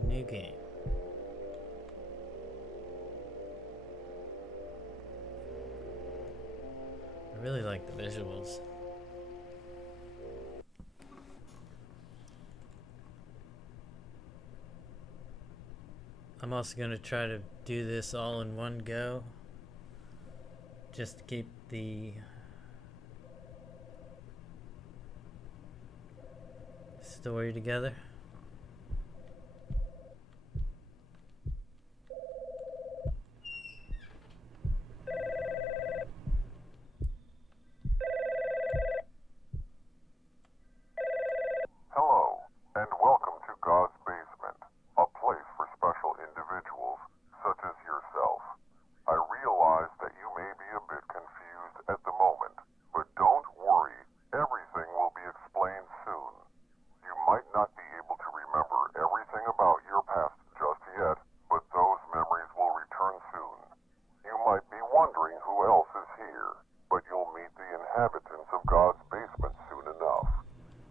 New game. I really like the visuals. I'm also going to try to do this all in one go, just to keep the story together. Hello, and welcome to God's Basement, a place for special individuals such as yourself. I realize that you may be a bit confused at the moment, but don't worry, everything will be explained soon. You might not be able to remember everything about your past just yet, but those memories will return soon. You might be wondering who else is here, but you'll meet the inhabitants of God's basement soon enough.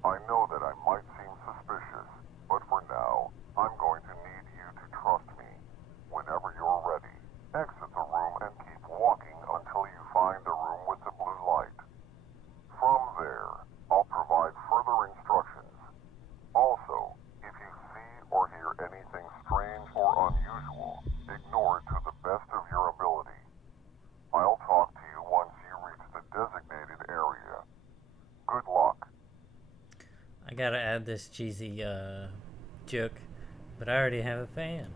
I know that I might seem suspicious, but for now, I'm going to need you to trust me. Whenever you're ready, exit the room and keep walking until you find the room with the blue light. From there, I'll provide further instructions. Also, if you see or hear anything strange or unusual, ignore it to the best of your ability. I'll talk to you once you reach the designated area. Good luck. I gotta add this cheesy joke, but I already have a fan.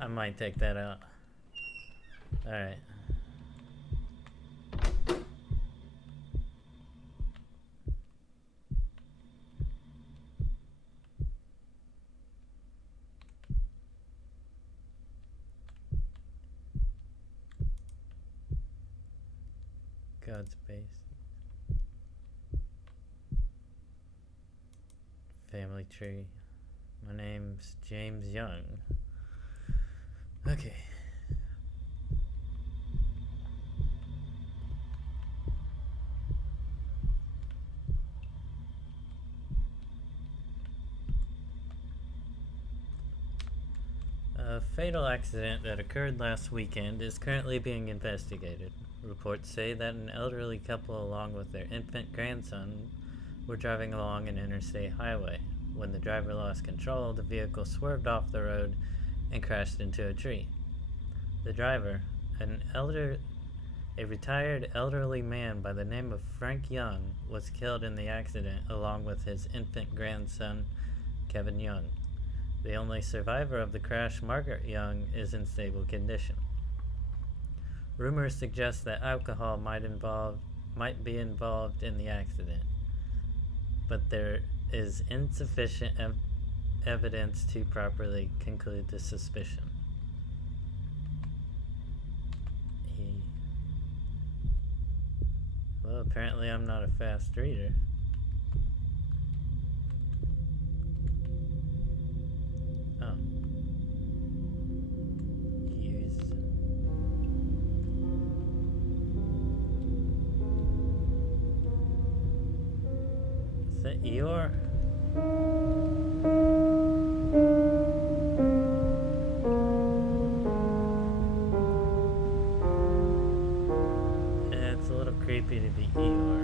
I might take that out. Alright. God's base. Family tree. My name's James Young. Okay. A fatal accident that occurred last weekend is currently being investigated. Reports say that an elderly couple, along with their infant grandson, were driving along an interstate highway. When the driver lost control, the vehicle swerved off the road and crashed into a tree. The driver, a retired elderly man by the name of Frank Young, was killed in the accident along with his infant grandson, Kevin Young. The only survivor of the crash, Margaret Young, is in stable condition. Rumors suggest that alcohol might be involved in the accident, but there is insufficient evidence to properly conclude the suspicion. Well, apparently I'm not a fast reader. Oh. Use. Is that Eeyore? Yeah, it's a little creepy to be Eeyore.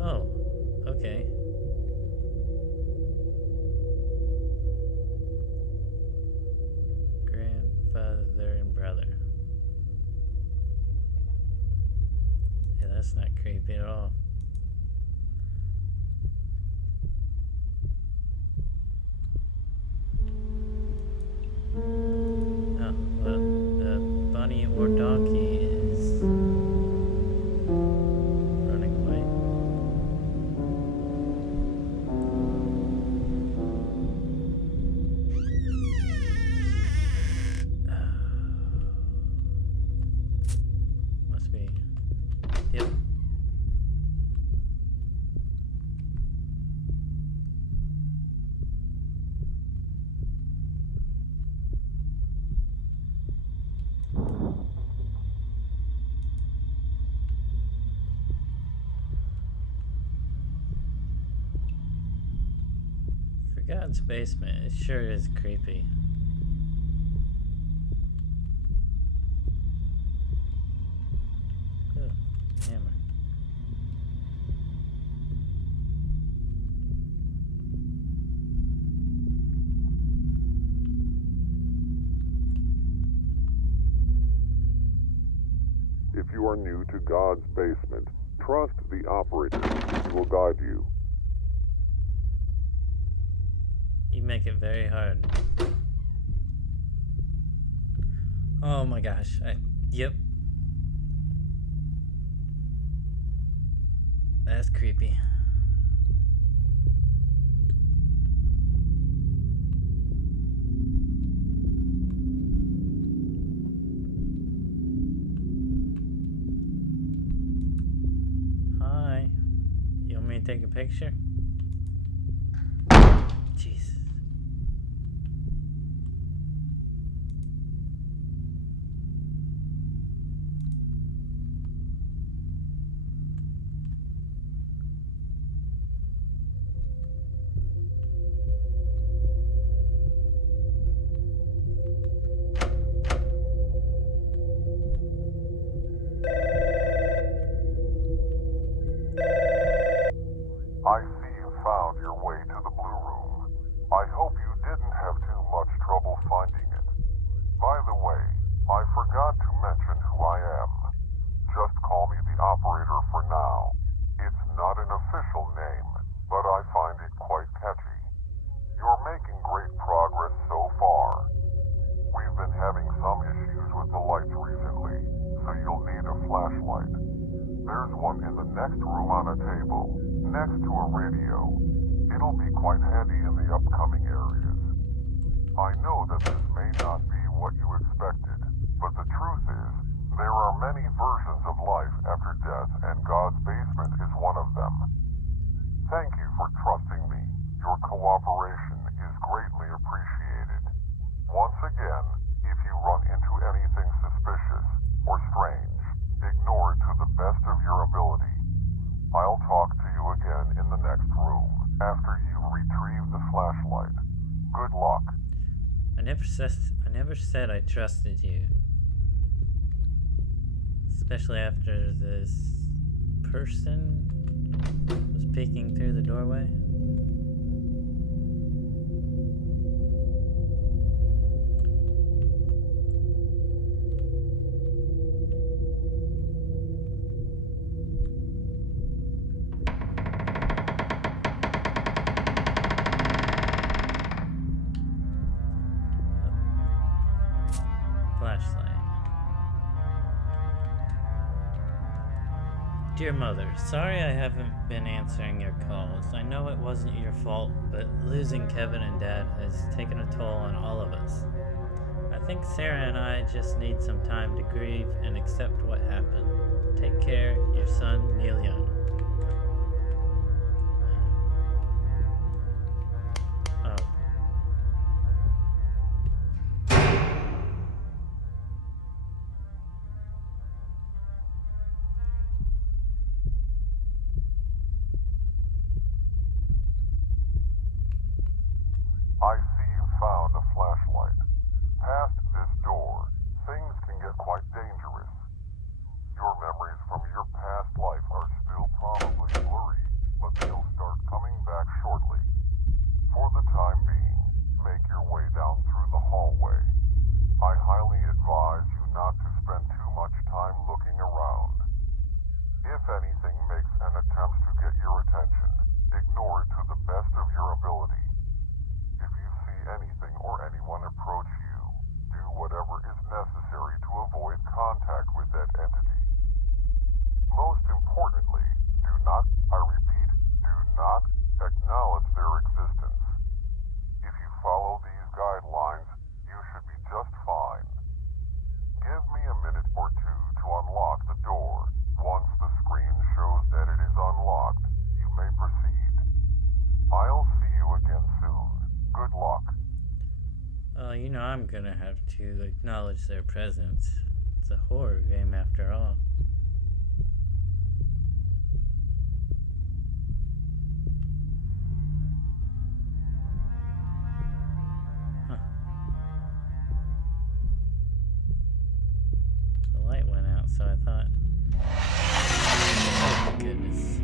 Oh, okay. Grandfather and brother. Yeah, that's not creepy at all. Oh, well, the bunny or donkey is running away. Must be. Yep. God's basement, it sure is creepy. Ooh, hammer. If you are new to God's basement, trust the operator. He will guide you. You make it very hard. Oh my gosh. Yep. That's creepy. Hi. You want me to take a picture? Jeez. I see you found your way to the Blue Room. I hope you didn't have too much trouble finding it. By the way, I forgot to mention who I am. Just call me the operator for now. It's not an official name, but I find it quite catchy. You're making great progress so far. We've been having some issues with the lights recently, so you'll need a flashlight. There's one in the next room on a table, next to a radio. It'll be quite handy in the upcoming areas. I know that this may not be what you expected, but the truth is, there are many versions of life after death, and God's basement is one of them. Thank you for trusting me. Your cooperation is greatly appreciated. Once again, if you run into anything suspicious or strange, ignore it to the best of your ability. I'll talk to you again in the next room after you retrieve the flashlight. Good luck. I never said I trusted you. Especially after this person was peeking through the doorway. Flashlight. Dear Mother, sorry I haven't been answering your calls. I know it wasn't your fault, but losing Kevin and Dad has taken a toll on all of us. I think Sarah and I just need some time to grieve and accept what happened. Take care, your son, Neil Young. Oh. I see you found a flashlight. Past this door, things can get quite dangerous. Your memories from your past life are still probably blurry, but they'll start coming back shortly. For the time being, make your way down through the hallway. I highly advise you not to spend too much time looking around. If anything makes an attempt to get your attention, ignore it to the best of your ability. If you see anything or anyone approach you, do whatever is necessary to avoid contact with that entity. Most importantly, do not, I repeat, do not acknowledge their existence. If you follow these guidelines, you should be just fine. Give me a minute or two to unlock the door. Once the screen shows that it is unlocked, you may proceed. I'll see you again soon. Good luck. You know I'm gonna have to acknowledge their presence. It's a horror game after all. so I thought. Oh my goodness.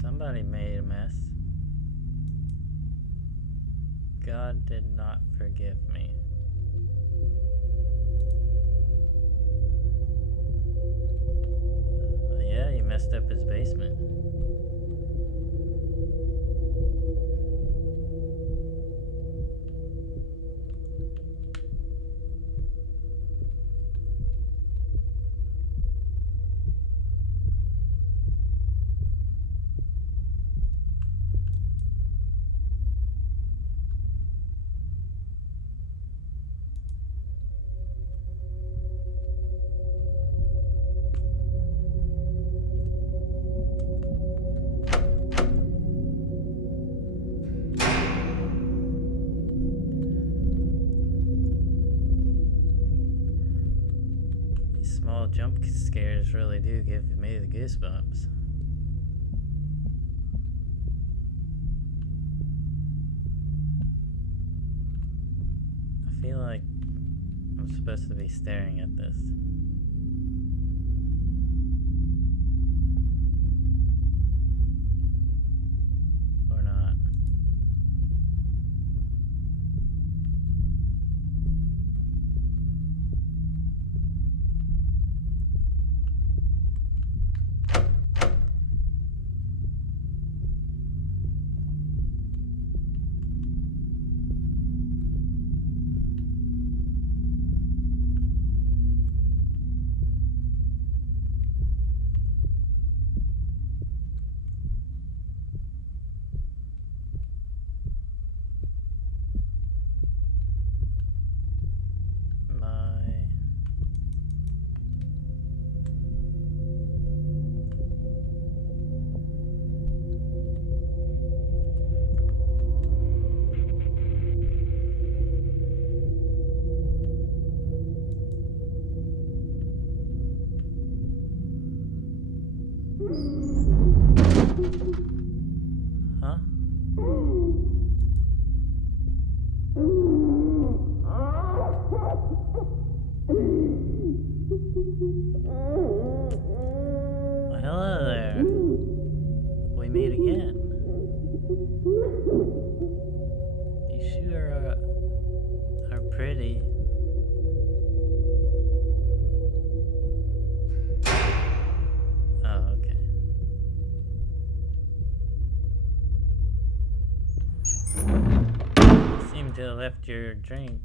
Somebody made a mess. God did not forgive me. Yeah, he messed up his basement. Small jump scares really do give me the goosebumps. I feel like I'm supposed to be staring at this. Or not. Huh? Well, hello there. We meet again. You sure are pretty. Oh, okay. You seem to have left your drink.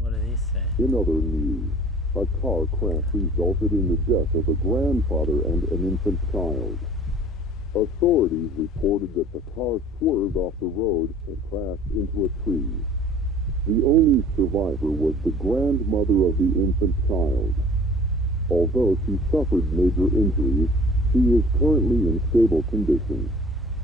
What did he say? In other news, a car crash resulted in the death of a grandfather and an infant child. Authorities reported that the car swerved off the road and crashed into a tree. The only survivor was the grandmother of the infant child. Although she suffered major injuries, she is currently in stable condition.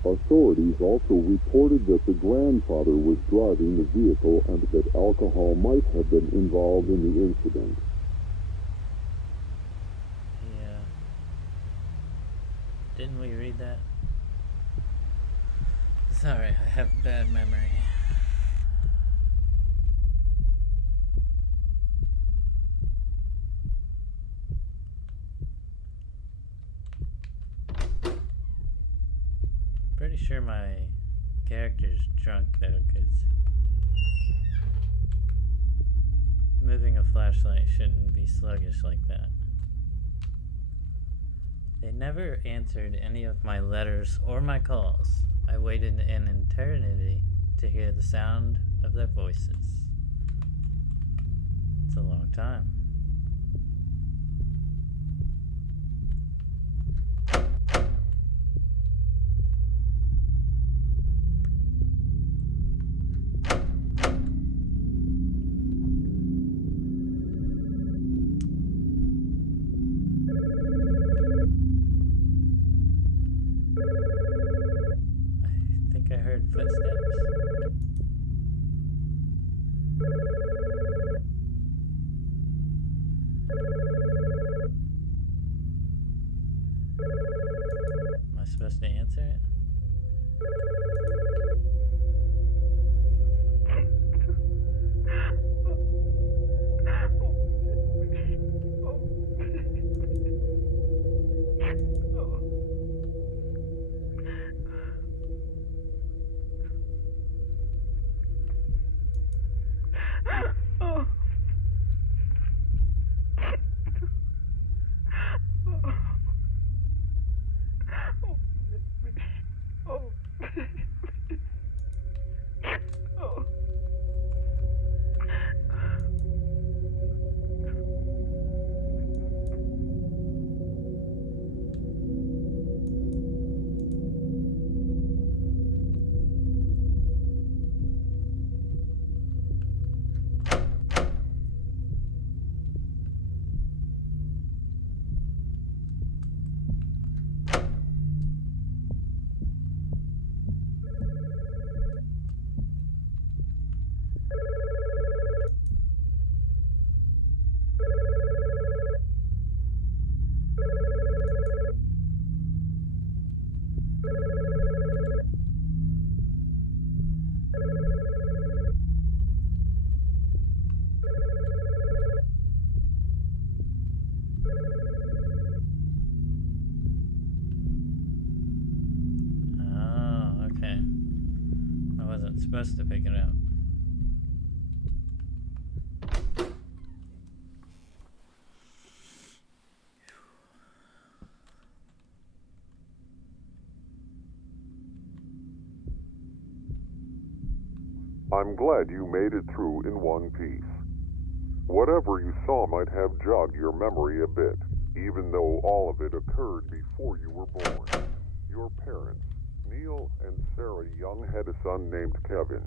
Authorities also reported that the grandfather was driving the vehicle and that alcohol might have been involved in the incident. Yeah. Didn't we read that? Sorry, I have bad memory. Pretty sure my character's drunk though, because moving a flashlight shouldn't be sluggish like that. They never answered any of my letters or my calls. I waited an eternity to hear the sound of their voices. It's a long time. answer it? Oh, okay. I wasn't supposed to pick it up. I'm glad you made it through in one piece. Whatever you saw might have jogged your memory a bit, even though all of it occurred before you were born. Your parents, Neil and Sarah Young, had a son named Kevin.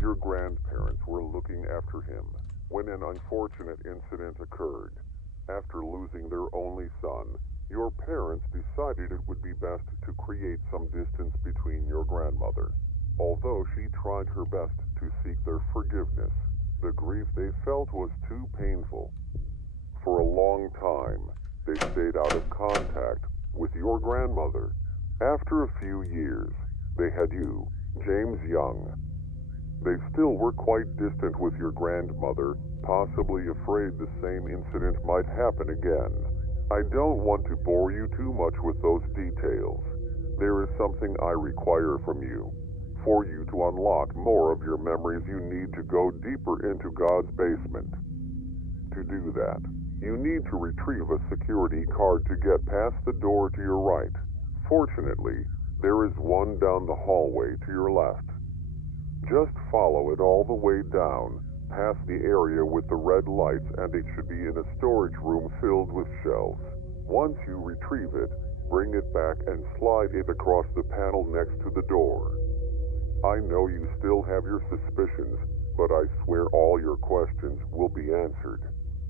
Your grandparents were looking after him when an unfortunate incident occurred. After losing their only son, your parents decided it would be best to create some distance between your grandmother. Although she tried her best to seek their forgiveness, the grief they felt was too painful. For a long time, they stayed out of contact with your grandmother. After a few years, they had you, James Young. They still were quite distant with your grandmother, possibly afraid the same incident might happen again. I don't want to bore you too much with those details. There is something I require from you. For you to unlock more of your memories, you need to go deeper into God's basement. To do that, you need to retrieve a security card to get past the door to your right. Fortunately, there is one down the hallway to your left. Just follow it all the way down, past the area with the red lights, and it should be in a storage room filled with shelves. Once you retrieve it, bring it back and slide it across the panel next to the door. I know you still have your suspicions, but I swear all your questions will be answered.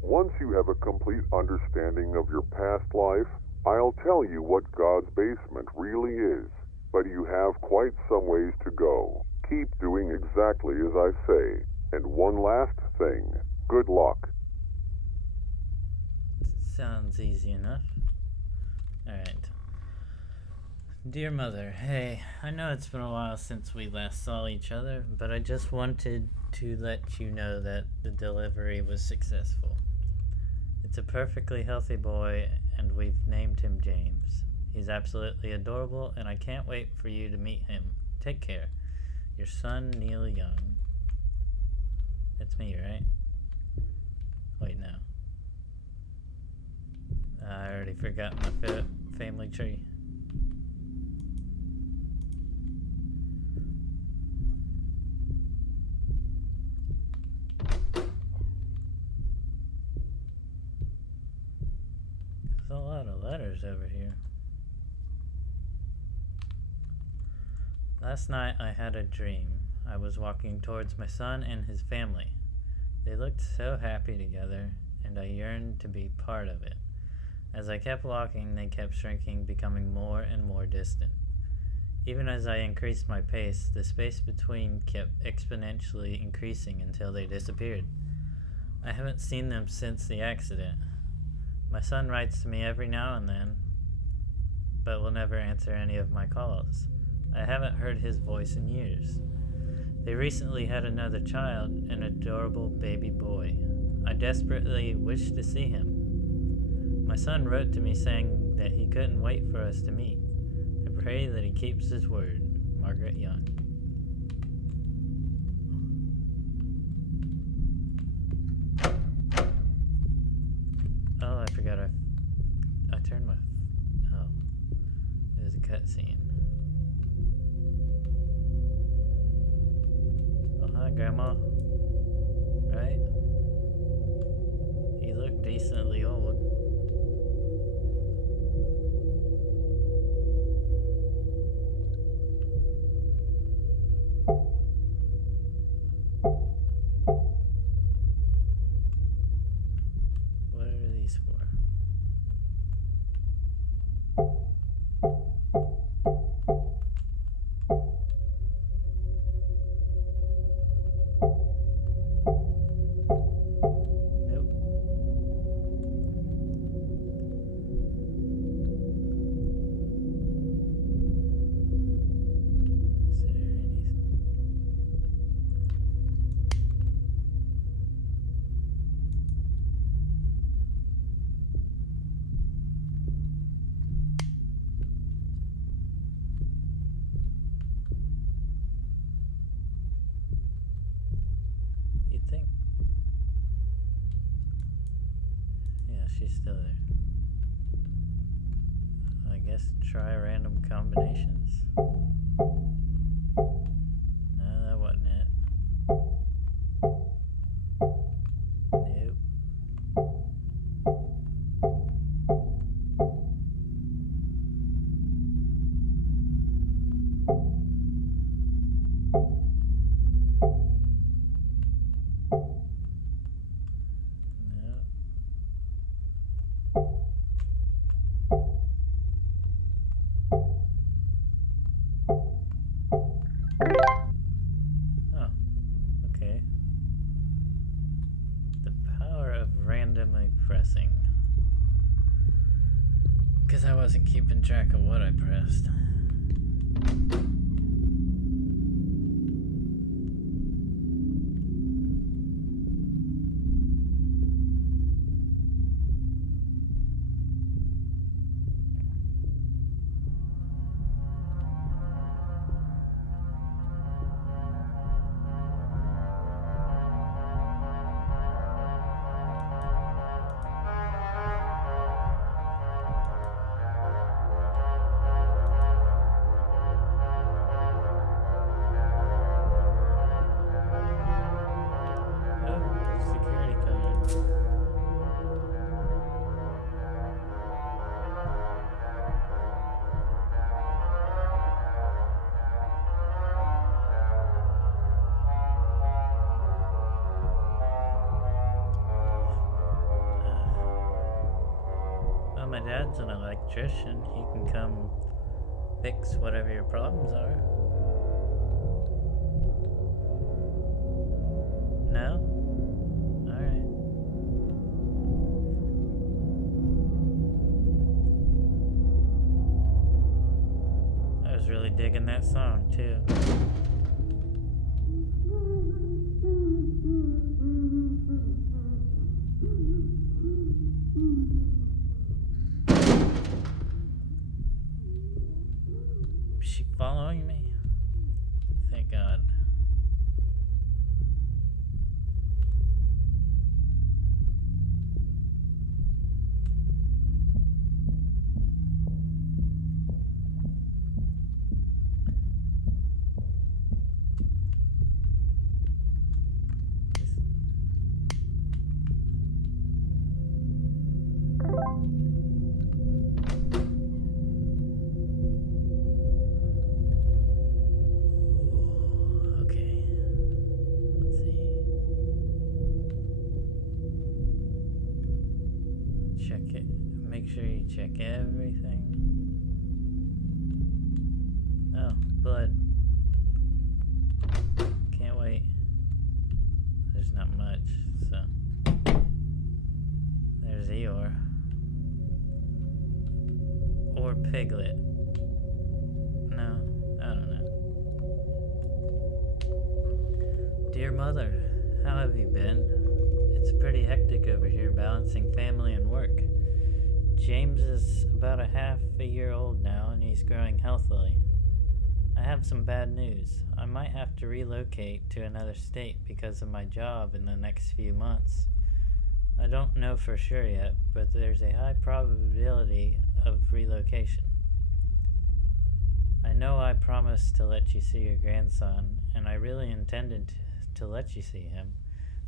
Once you have a complete understanding of your past life, I'll tell you what God's basement really is, but you have quite some ways to go. Keep doing exactly as I say. And one last thing, good luck. Sounds easy enough. Alright. Dear Mother, hey, I know it's been a while since we last saw each other, but I just wanted to let you know that the delivery was successful. It's a perfectly healthy boy, and we've named him James. He's absolutely adorable, and I can't wait for you to meet him. Take care. Your son, Neil Young. It's me, right? Wait, no. I already forgot my family tree. There's a lot of letters over here. Last night I had a dream. I was walking towards my son and his family. They looked so happy together, and I yearned to be part of it. As I kept walking, they kept shrinking, becoming more and more distant. Even as I increased my pace, the space between kept exponentially increasing until they disappeared. I haven't seen them since the accident. My son writes to me every now and then, but will never answer any of my calls. I haven't heard his voice in years. They recently had another child, an adorable baby boy. I desperately wish to see him. My son wrote to me saying that he couldn't wait for us to meet. I pray that he keeps his word. Margaret Young. Oh, I forgot I turned my... Oh. There's a cutscene. Oh, hi, Grandma. Right? You look decently old. What are these for? Nope. Is there anything? You'd think. Yeah, she's still there. I guess try random combinations. No, that wasn't it. Nope. No. Oh, okay. The power of randomly pressing. Because I wasn't keeping track of what I pressed. Oh, security code. Well, my dad's an electrician. He can come fix whatever your problems are. No? Alright. I was really digging that song, too. Is she following me? Thank God. Okay. Let's see. Check it. Make sure you check everything. Oh, blood. Can't wait. There's not much, so. There's Eeyore. Poor Piglet. No, I don't know. Dear Mother, how have you been? It's pretty hectic over here balancing family and work. James is about a half a year old now and he's growing healthily. I have some bad news. I might have to relocate to another state because of my job in the next few months. I don't know for sure yet, but there's a high probability of relocation. I know I promised to let you see your grandson, and I really intended to let you see him,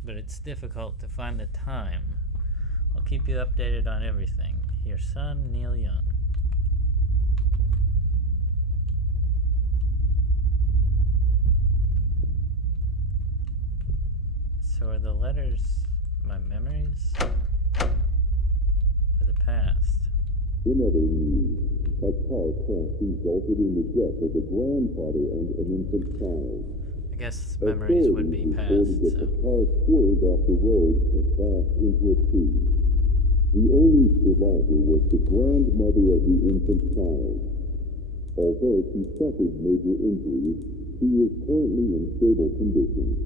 but it's difficult to find the time. I'll keep you updated on everything. Your son, Neil Young. So are the letters my memories or the past? In other news, a car crash resulted in the death of a grandfather and an infant child. I guess memories would be Authorities past, reported that so. the car swerved off the road and crashed into a tree. The only survivor was the grandmother of the infant child. Although she suffered major injuries, she is currently in stable condition.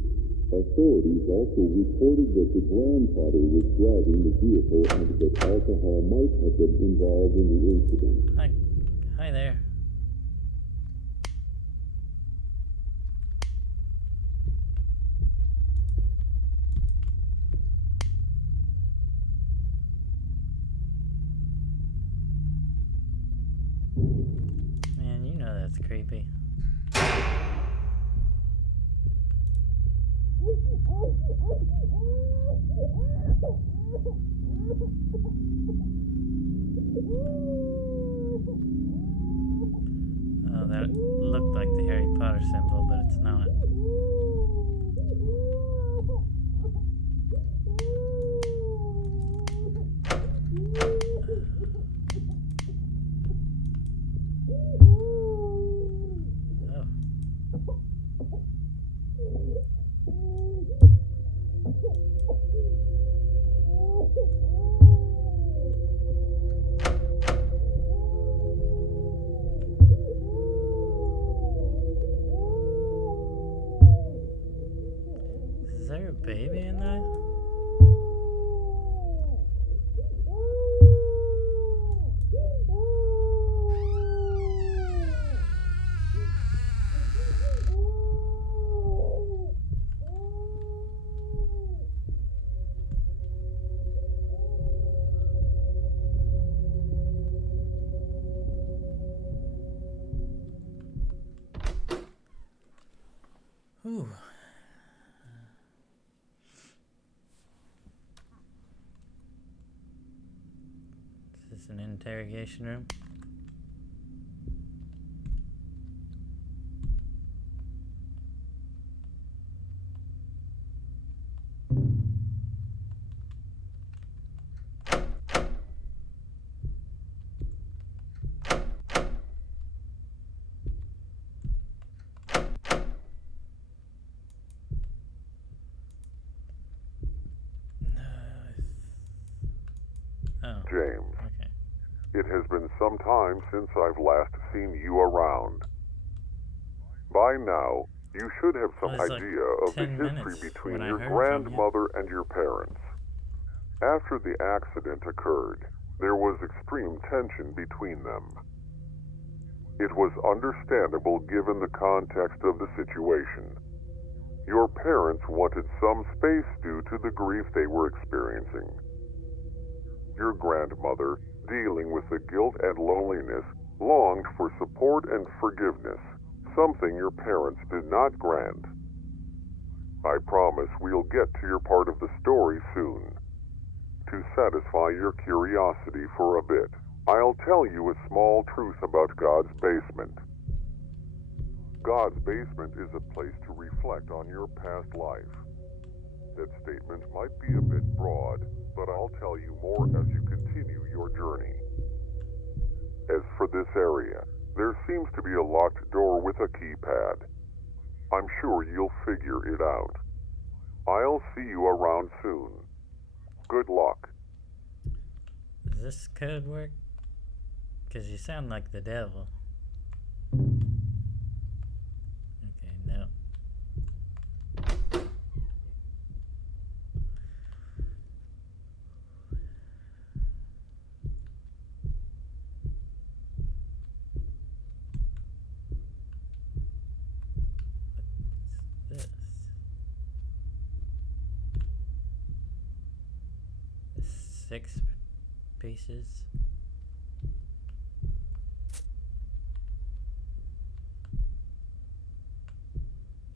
Authorities also reported that the grandfather was driving the vehicle and that alcohol might have been involved in the incident. Hi there. Man, you know that's creepy. Oh, that looked like the Harry Potter symbol, but it's not. Oh. Is there a baby in that? Ooh. Is this an interrogation room? Oh, James, okay. it has been some time since I've last seen you around. By now, you should have some Well, it's like idea of the 10 history minutes between when I your heard from you. grandmother and your parents. After the accident occurred, there was extreme tension between them. It was understandable given the context of the situation. Your parents wanted some space due to the grief they were experiencing. Your grandmother, dealing with the guilt and loneliness, longed for support and forgiveness, something your parents did not grant. I promise we'll get to your part of the story soon. To satisfy your curiosity for a bit, I'll tell you a small truth about God's basement. God's basement is a place to reflect on your past life. That statement might be a bit broad, but I'll tell you more as you continue your journey. As for this area, there seems to be a locked door with a keypad. I'm sure you'll figure it out. I'll see you around soon. Good luck. Does this code work? Because you sound like the devil. Okay, no. What's this? 6 pieces.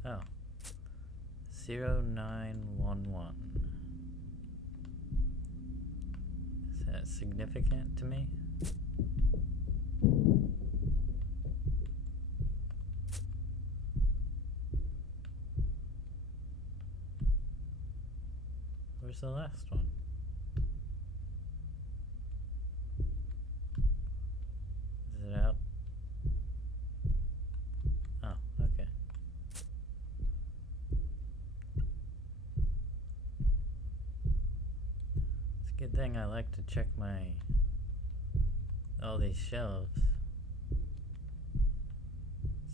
Oh. 0911. Is that significant to me? Where's the last one? Is it out? Oh, okay. It's a good thing I like to check all these shelves.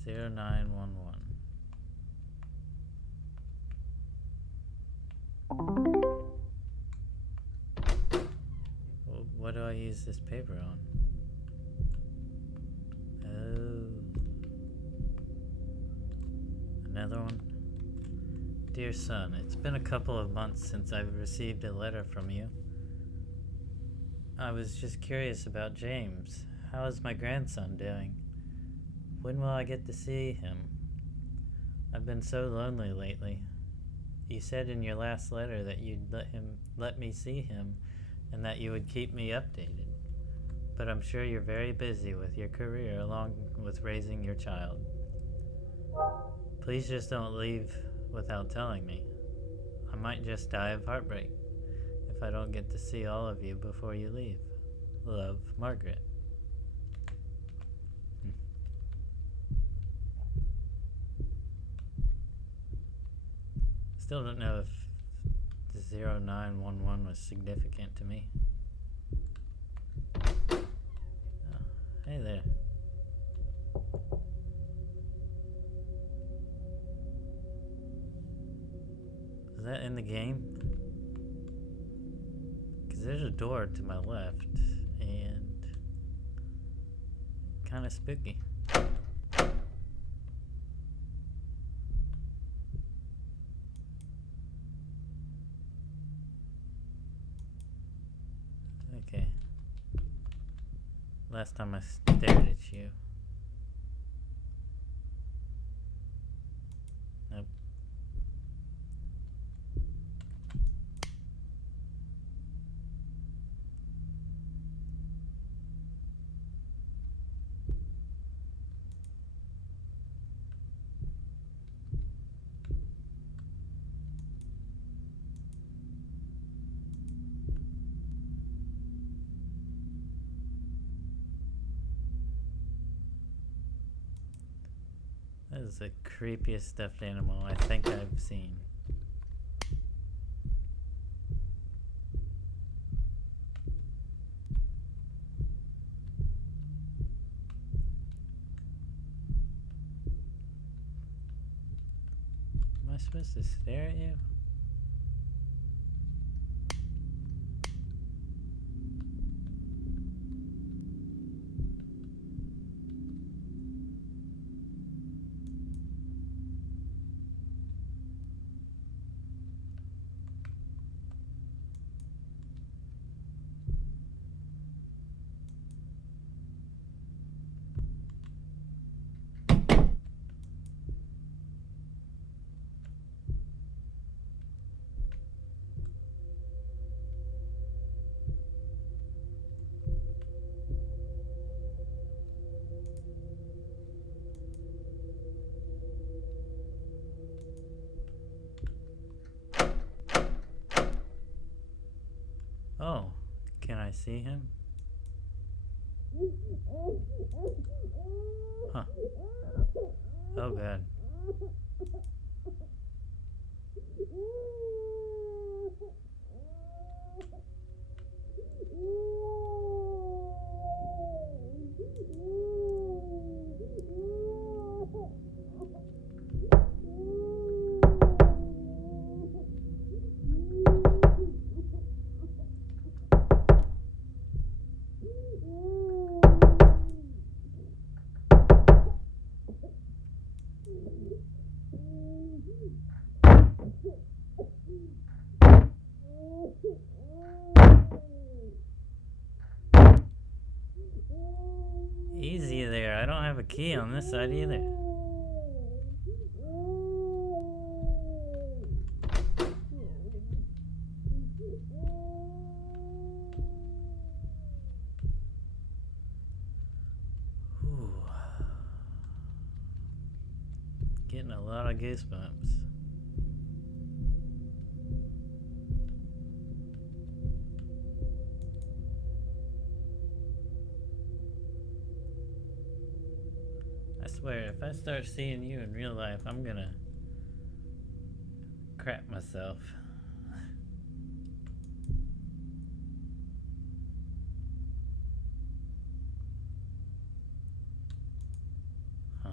0911. Well, what do I use this paper on? Oh. Another one? Dear son, it's been a couple of months since I've received a letter from you. I was just curious about James. How is my grandson doing? When will I get to see him? I've been so lonely lately. You said in your last letter that you'd let me see him and that you would keep me updated. But I'm sure you're very busy with your career along with raising your child. Please just don't leave without telling me. I might just die of heartbreak if I don't get to see all of you before you leave. Love, Margaret. Still don't know if the 0911 was significant to me. Oh, hey there. Is that in the game? Because there's a door to my left and kind of spooky. Okay. Last time I stared at you. Nope. That is the creepiest stuffed animal I think I've seen. Am I supposed to stare at you? Oh, can I see him? Huh. Oh god. I don't have a key on this side either. Ooh. Getting a lot of goosebumps. I swear, if I start seeing you in real life, I'm gonna crap myself. Huh.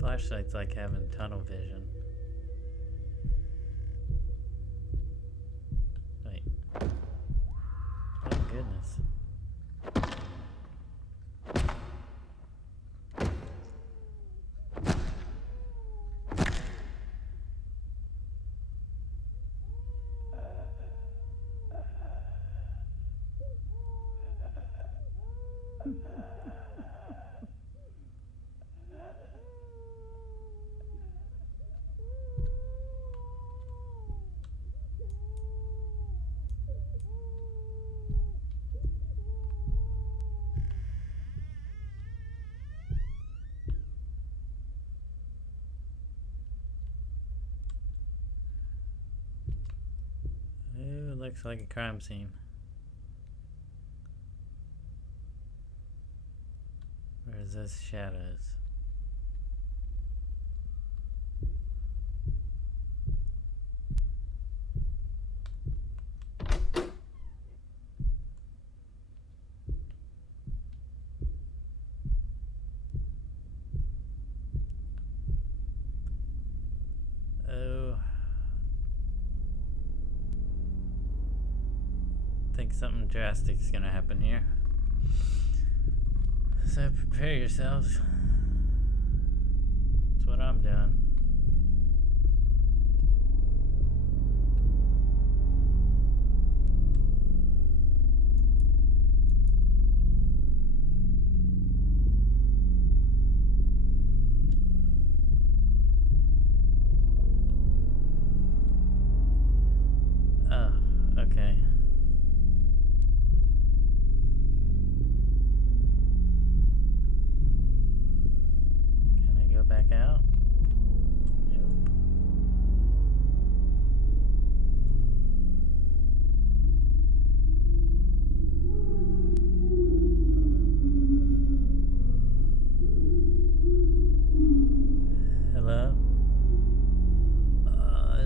Flashlight's like having tunnel vision. Wait. Oh goodness. Ooh, looks like a crime scene. Where's those shadows? Oh. Think something drastic's gonna happen here. So prepare yourselves. That's what I'm doing. Oh, okay. Can I go back out? Nope. Hello?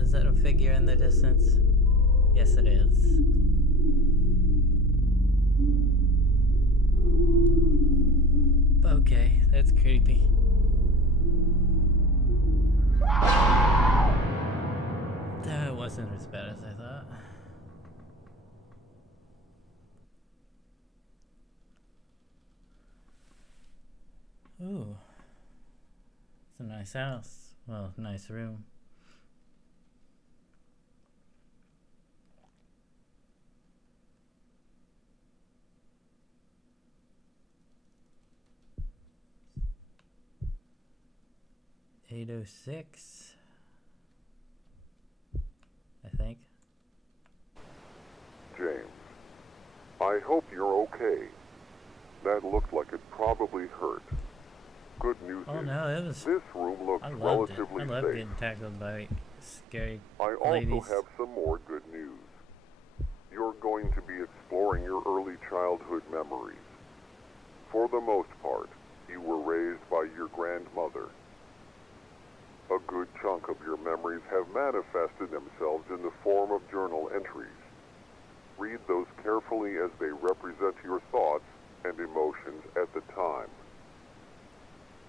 Is that a figure in the distance? Yes, it is. Okay, that's creepy. That wasn't as bad as I thought. Ooh. It's a nice house. Well, nice room. $806, I think. James, I hope you're okay. That looked like it probably hurt. Good news Oh is, no, it was. this room looks I loved it. relatively I love safe. getting tackled by scary I also ladies. have some more good news. You're going to be exploring your early childhood memories. For the most part, you were raised by your grandmother. A good chunk of your memories have manifested themselves in the form of journal entries. Read those carefully as they represent your thoughts and emotions at the time.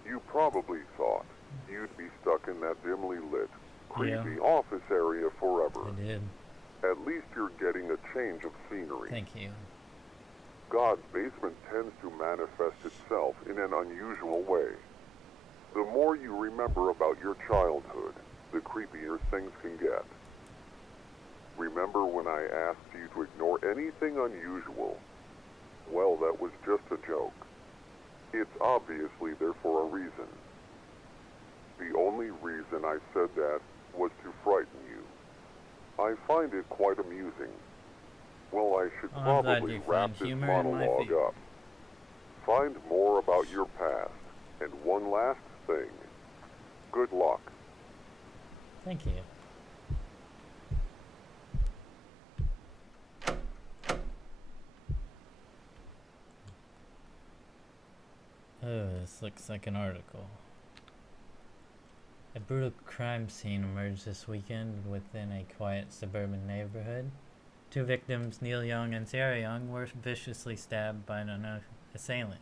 You probably thought you'd be stuck in that dimly lit, creepy office area forever. I did. At least you're getting a change of scenery. Thank you. God's basement tends to manifest itself in an unusual way. The more you remember about your childhood, the creepier things can get. Remember when I asked you to ignore anything unusual? Well, that was just a joke. It's obviously there for a reason. The only reason I said that was to frighten you. I find it quite amusing. Well, I should I'm glad probably you wrap find this humor in my monologue feet. up. Find more about your past. And one last thing. Good luck. Thank you. Oh, this looks like an article. A brutal crime scene emerged this weekend within a quiet suburban neighborhood. Two victims, Neil Young and Sarah Young, were viciously stabbed by an assailant.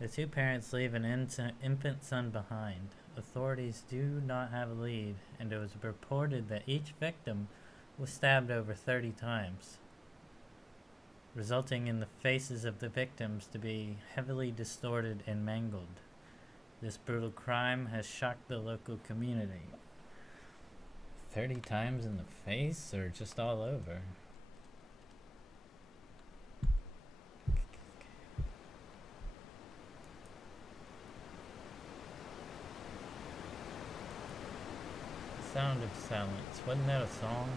The two parents leave an infant son behind. Authorities do not have a lead, and it was reported that each victim was stabbed over 30 times, resulting in the faces of the victims to be heavily distorted and mangled. This brutal crime has shocked the local community. 30 times in the face or just all over? Sound of Silence. Wasn't that a song?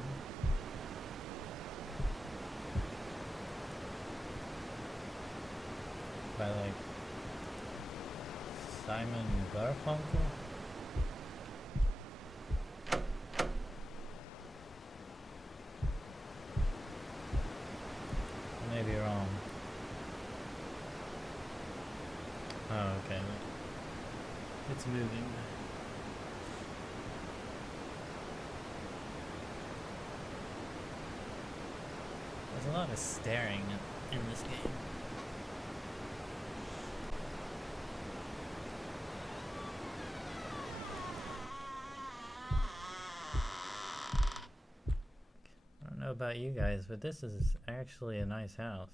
By like Simon Garfunkel? I may be wrong. Oh, okay. It's moving. There's a lot of staring in this game. I don't know about you guys, but this is actually a nice house.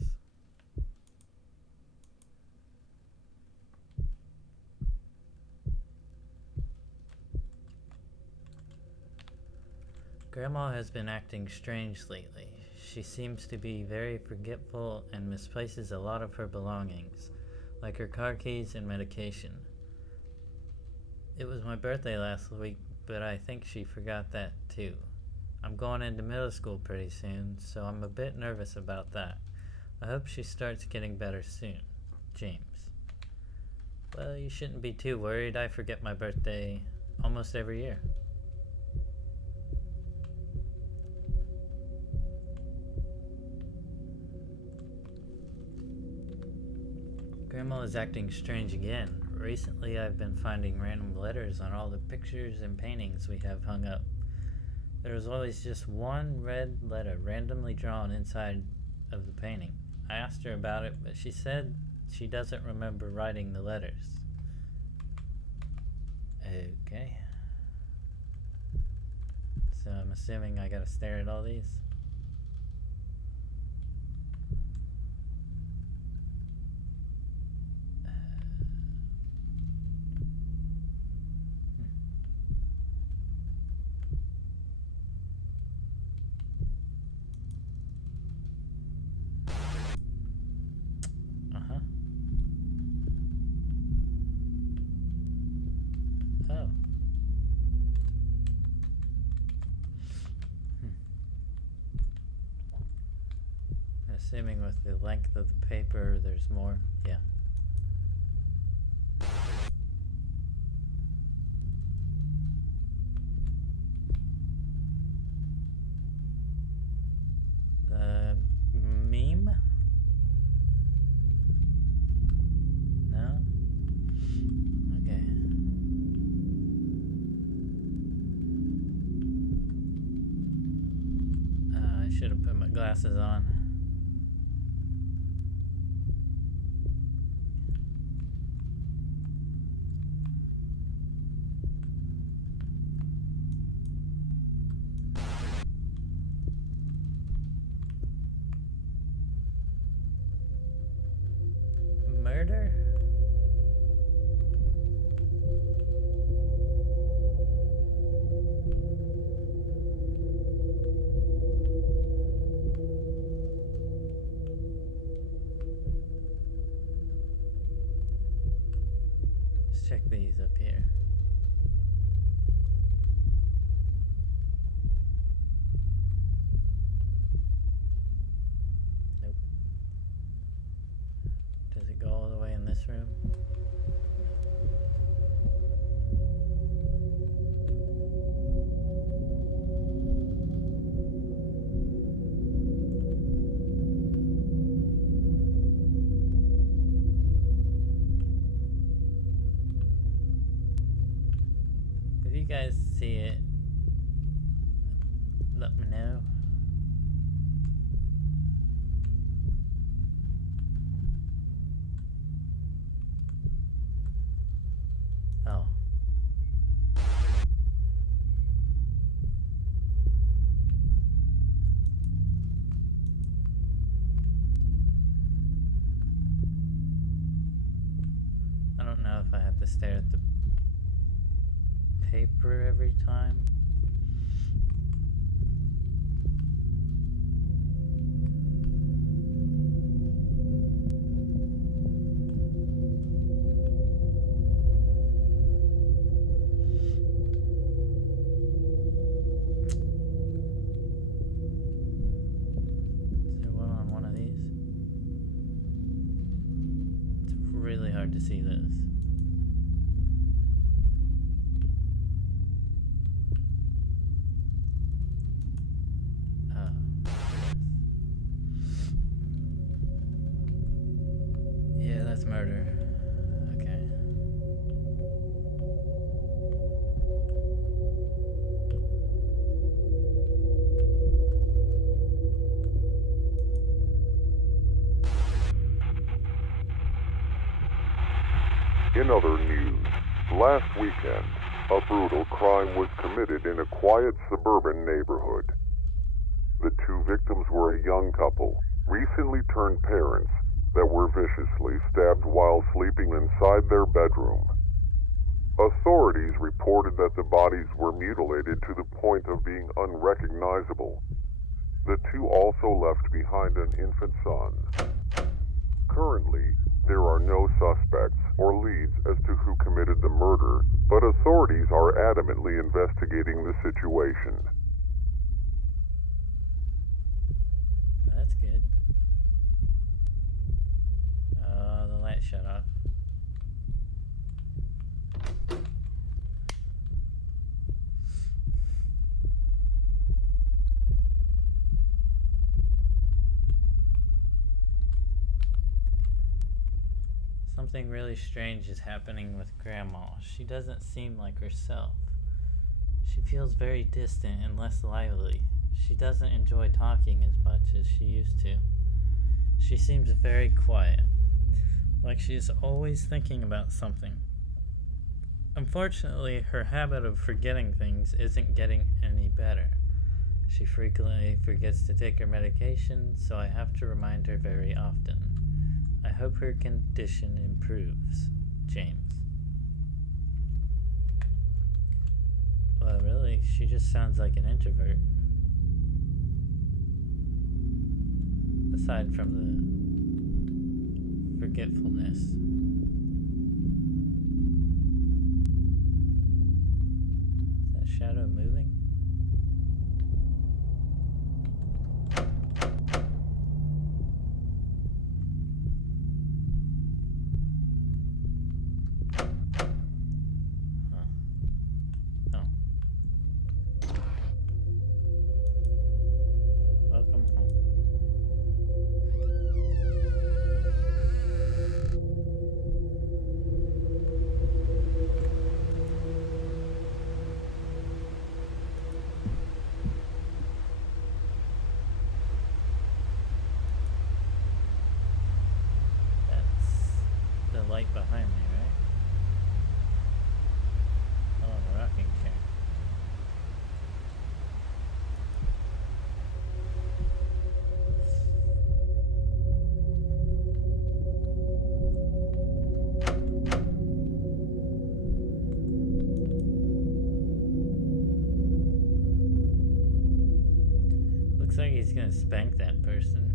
Grandma has been acting strange lately. She seems to be very forgetful and misplaces a lot of her belongings, like her car keys and medication. It was my birthday last week, but I think she forgot that too. I'm going into middle school pretty soon, so I'm a bit nervous about that. I hope she starts getting better soon. James. Well, you shouldn't be too worried. I forget my birthday almost every year. Grandma is acting strange again. Recently I've been finding random letters on all the pictures and paintings we have hung up. There was always just one red letter randomly drawn inside of the painting. I asked her about it, but she said she doesn't remember writing the letters. Okay. So I'm assuming I gotta stare at all these. Oh. Assuming with the length of the paper, there's more. Yeah. The meme? No? Okay. I should have put my glasses on. check these up here. Nope. Does it go all the way in this room? If you guys see it, let me know. Oh. I don't know if I have to stare at the paper every time. Is there one on one of these? It's really hard to see this. Yeah, that's murder. Okay. In other news, last weekend, a brutal crime was committed in a quiet suburban neighborhood. The two victims were a young couple, recently turned parents, that were viciously stabbed while sleeping inside their bedroom. Authorities reported that the bodies were mutilated to the point of being unrecognizable. The two also left behind an infant son. Currently, there are no suspects or leads as to who committed the murder, but authorities are adamantly investigating the situation. That's good. The light shut off. Something really strange is happening with Grandma. She doesn't seem like herself. She feels very distant and less lively. She doesn't enjoy talking as much as she used to. She seems very quiet, like she's always thinking about something. Unfortunately, her habit of forgetting things isn't getting any better. She frequently forgets to take her medication, so I have to remind her very often. I hope her condition improves. James. Well, really, she just sounds like an introvert. Aside from the forgetfulness. Is that shadow moving? Welcome home. That's the light behind me, right? Oh, the rocking chair. Looks like he's gonna spank that person.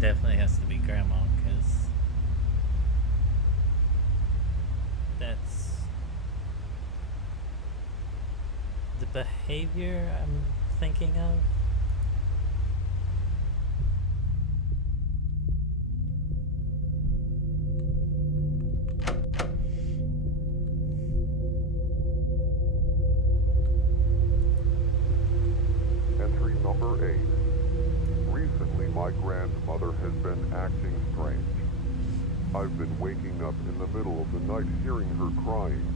definitely has to be Grandma, because that's the behavior I'm thinking of. Entry number 8. Recently, my grandmother has been acting strange. I've been waking up in the middle of the night hearing her crying.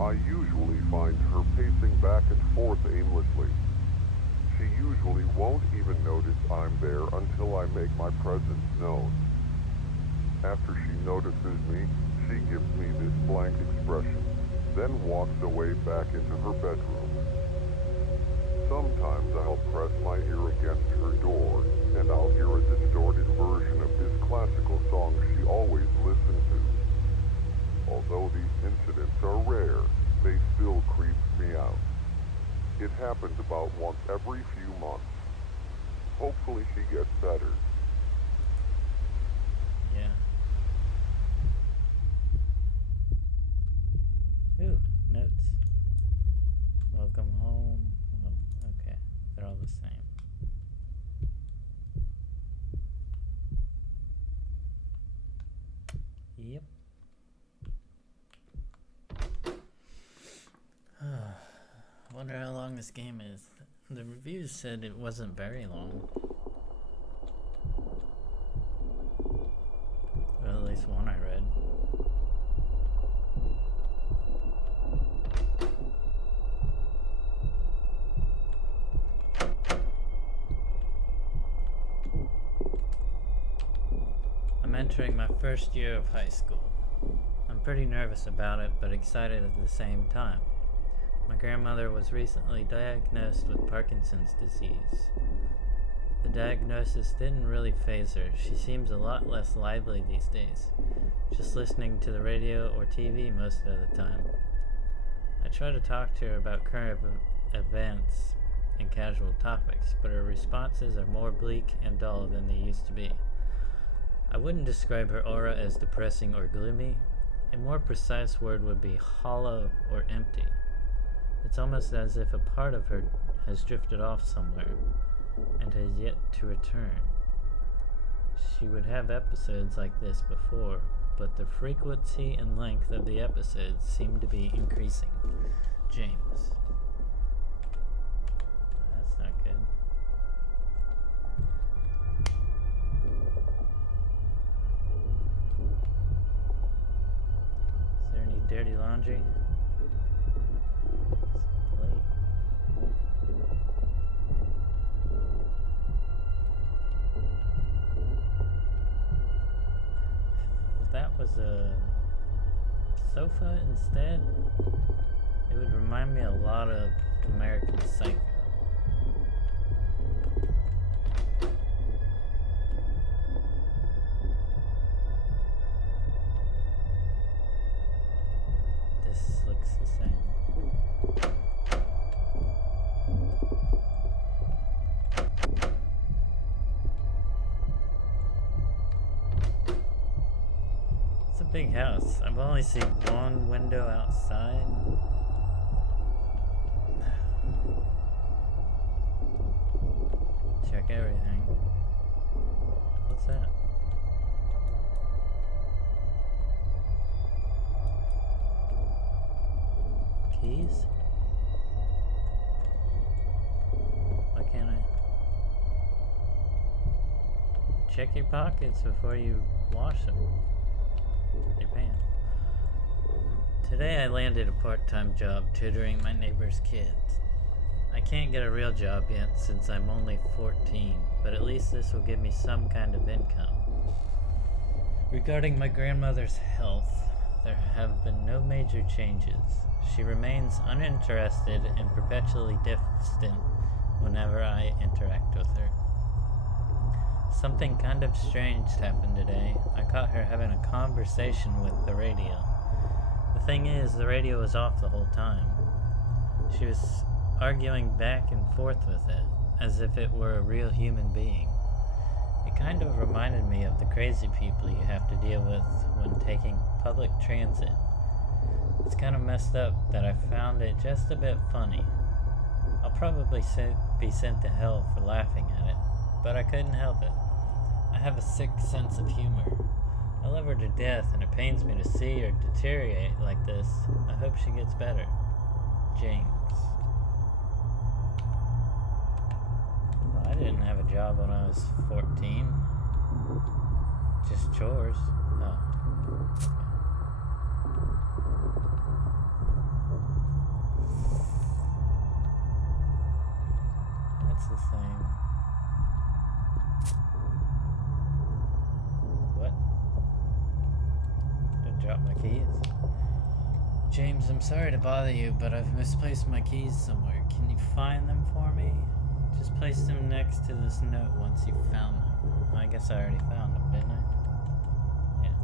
I usually find her pacing back and forth aimlessly. She usually won't even notice I'm there until I make my presence known. After she notices me, she gives me this blank expression, then walks away back into her bedroom. Sometimes I'll press my ear against her door, and I'll hear a distorted version of this classical song she always listened to. Although these incidents are rare, they still creep me out. It happens about once every few months. Hopefully she gets better. Yeah. Ooh, notes. Welcome home. Well, okay, they're all the same. Yep. Wonder how long this game is. The reviews said it wasn't very long. Well, at least one I read. I'm entering my first year of high school. I'm pretty nervous about it, but excited at the same time. My grandmother was recently diagnosed with Parkinson's disease. The diagnosis didn't really faze her. She seems a lot less lively these days, just listening to the radio or TV most of the time. I try to talk to her about current events and casual topics, but her responses are more bleak and dull than they used to be. I wouldn't describe her aura as depressing or gloomy. A more precise word would be hollow or empty. It's almost as if a part of her has drifted off somewhere and has yet to return. She would have episodes like this before, but the frequency and length of the episodes seem to be increasing. James. That's not good. Is there any dirty laundry? That was a sofa instead, it would remind me a lot of American Psycho. This looks the same. It's a big house. I've only seen one window outside. Check everything. What's that? Keys? Why can't I? Check your pockets before you wash them. Your pants. Today I landed a part-time job tutoring my neighbor's kids. I can't get a real job yet since I'm only 14, but at least this will give me some kind of income. Regarding my grandmother's health, there have been no major changes. She remains uninterested and perpetually distant whenever I interact with her. Something kind of strange happened today. I caught her having a conversation with the radio. The thing is, the radio was off the whole time. She was arguing back and forth with it, as if it were a real human being. It It kind of reminded me of the crazy people you have to deal with when taking public transit. It's kind of messed up that I found it just a bit funny. I'll probably be sent to hell for laughing at it, but I couldn't help it. I have a sick sense of humor. I love her to death, and it pains me to see her deteriorate like this. I hope she gets better. James. Well, I didn't have a job when I was 14. Just chores. Oh. That's the same. What? Did I drop my keys? James, I'm sorry to bother you, but I've misplaced my keys somewhere. Can you find them for me? Just place them next to this note once you've found them. I guess I already found them, didn't I? Yeah.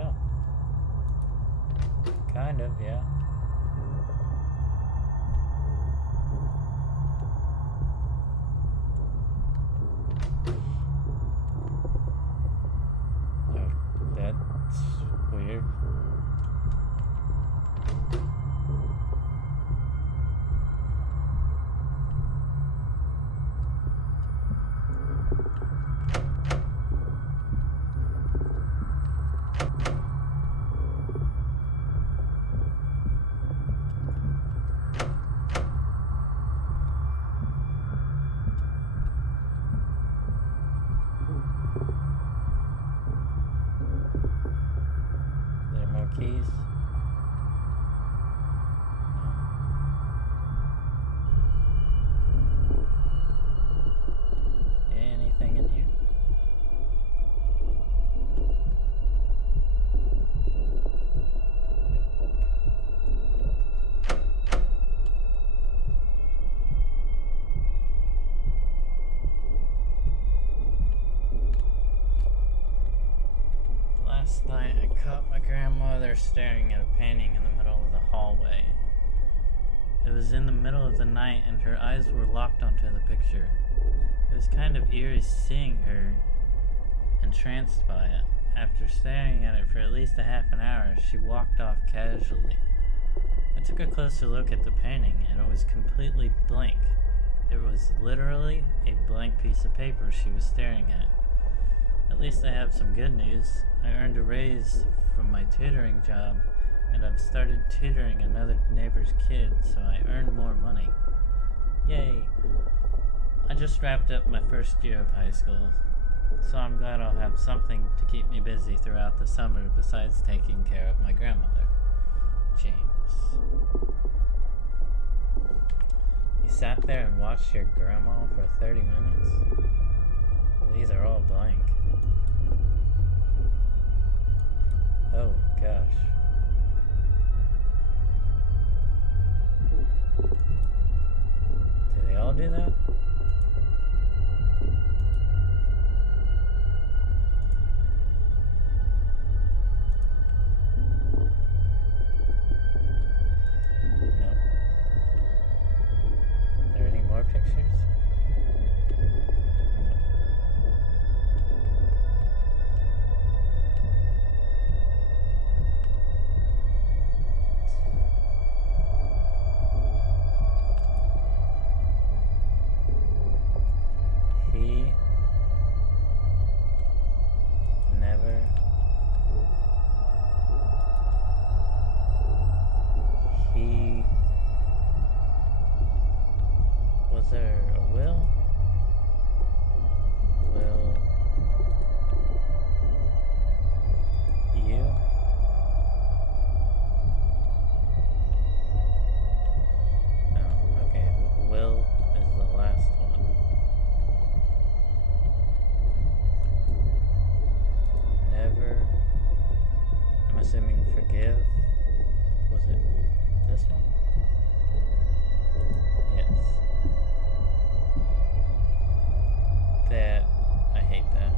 Oh. Kind of, yeah. Weird. Keys? No. Anything in here? Last night I caught my grandmother staring at a painting in the middle of the hallway. It was in the middle of the night and her eyes were locked onto the picture. It was kind of eerie seeing her entranced by it. After staring at it for at least a half an hour, she walked off casually. I took a closer look at the painting and it was completely blank. It was literally a blank piece of paper she was staring at. At least I have some good news. I earned a raise from my tutoring job, and I've started tutoring another neighbor's kid, so I earn more money. Yay! I just wrapped up my first year of high school, so I'm glad I'll have something to keep me busy throughout the summer besides taking care of my grandmother. James. You sat there and watched your grandma for 30 minutes? These are all blank. Oh gosh. Do they all do that? No. Are there any more pictures? Was there a will? Will you? Oh, okay. Will is the last one. Never. I'm assuming forgive. Was it this one? Yes. That, I hate that.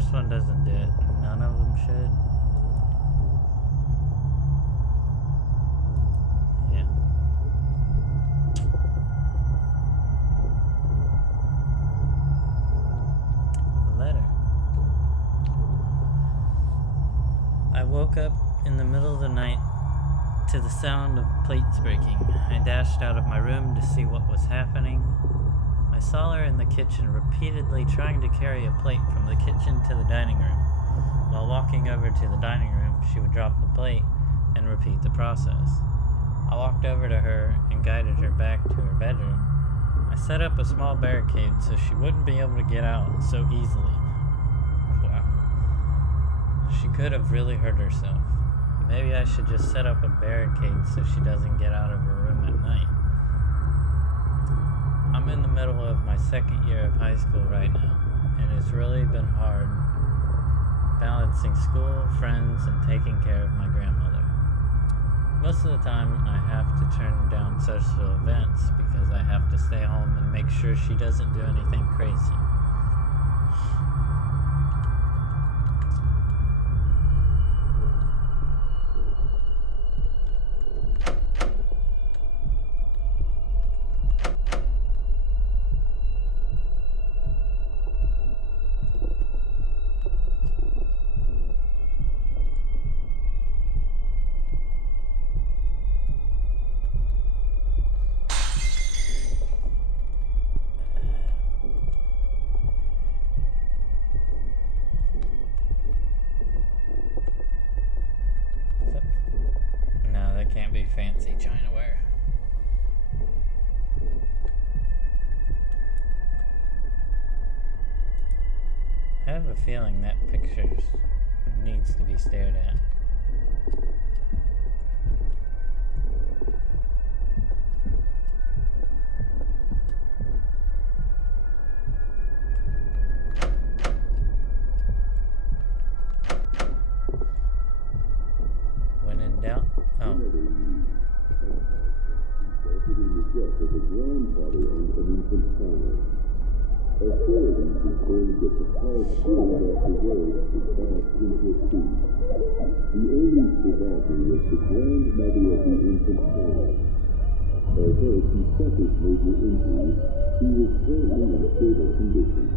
first one doesn't do it. None of them should. Yeah. A letter. I woke up in the middle of the night to the sound of plates breaking. I dashed out of my room to see what was happening. I saw her in the kitchen repeatedly trying to carry a plate from the kitchen to the dining room. While walking over to the dining room, she would drop the plate and repeat the process. I walked over to her and guided her back to her bedroom. I set up a small barricade so she wouldn't be able to get out so easily. Wow. She could have really hurt herself. Maybe I should just set up a barricade so she doesn't get out of her room at night. I'm in the middle of my second year of high school right now, and it's really been hard balancing school, friends, and taking care of my grandmother. Most of the time, I have to turn down social events because I have to stay home and make sure she doesn't do anything crazy. No, that can't be fancy Chinaware. I have a feeling that picture needs to be stared at. When in doubt, oh. Resulted in the death of a grandfather and an infant child. Authorities reported that the car swerved off the road and crashed into a tree. The only survivor was the grandmother of the infant child. Although she suffered major injuries, she was currently in stable condition.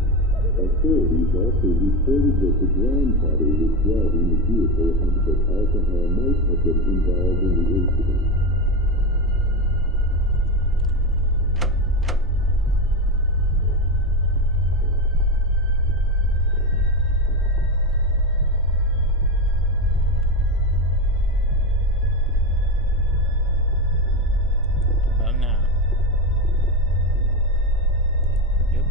Authorities also reported that the grandfather was driving the vehicle and that alcohol might have been involved in the incident. About now. Yep.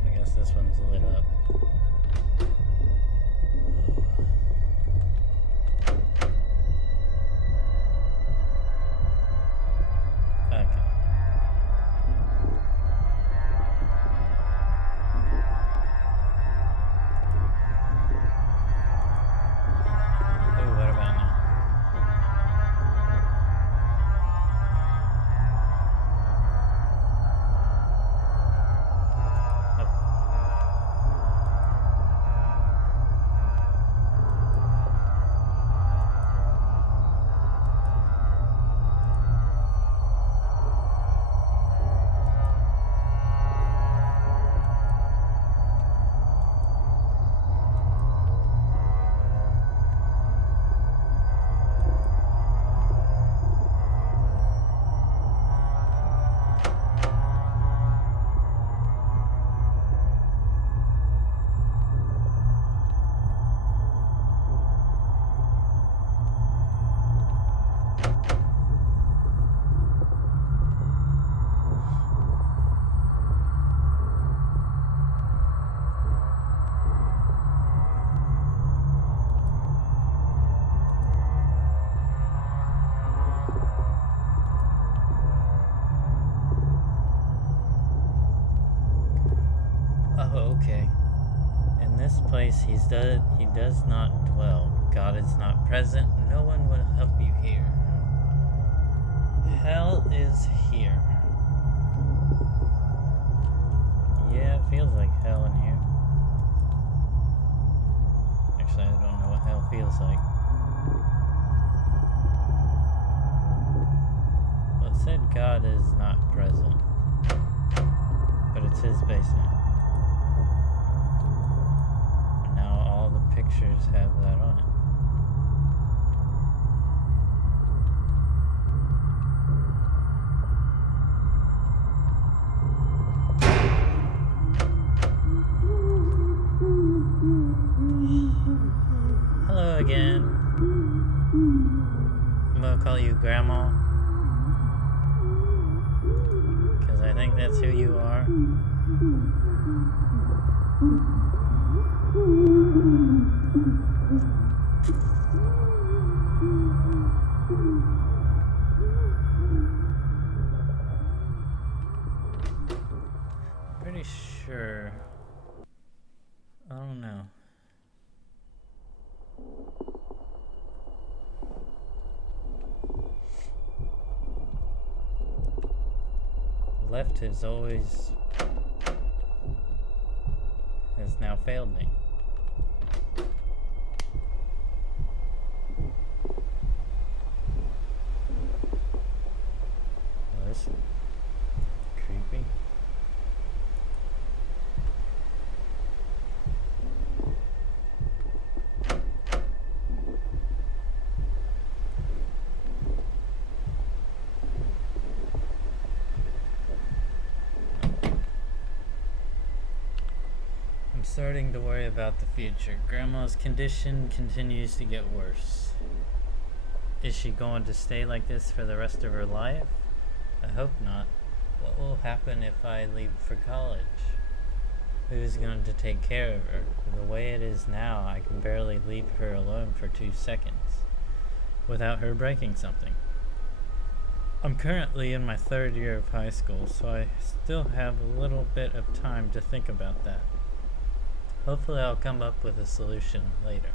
I guess this one's lit up. Okay. Ooh, what about now? Nope. Oh, okay. In this place he does not dwell. God is not present. No one will help you here. Hell is here. Yeah, it feels like hell in here. Actually, I don't know what hell feels like. Well, it said God is not present. But it's his basement. And now all the pictures have that on it. Hello again. I'm gonna call you Grandma. Because I think that's who you are. Pretty sure. I don't know. Left has now failed me. Well, this is creepy. I'm starting to worry about the future. Grandma's condition continues to get worse. Is she going to stay like this for the rest of her life? I hope not. What will happen if I leave for college? Who's going to take care of her? The way it is now, I can barely leave her alone for 2 seconds without her breaking something. I'm currently in my 3rd year of high school, so I still have a little bit of time to think about that. Hopefully I'll come up with a solution later.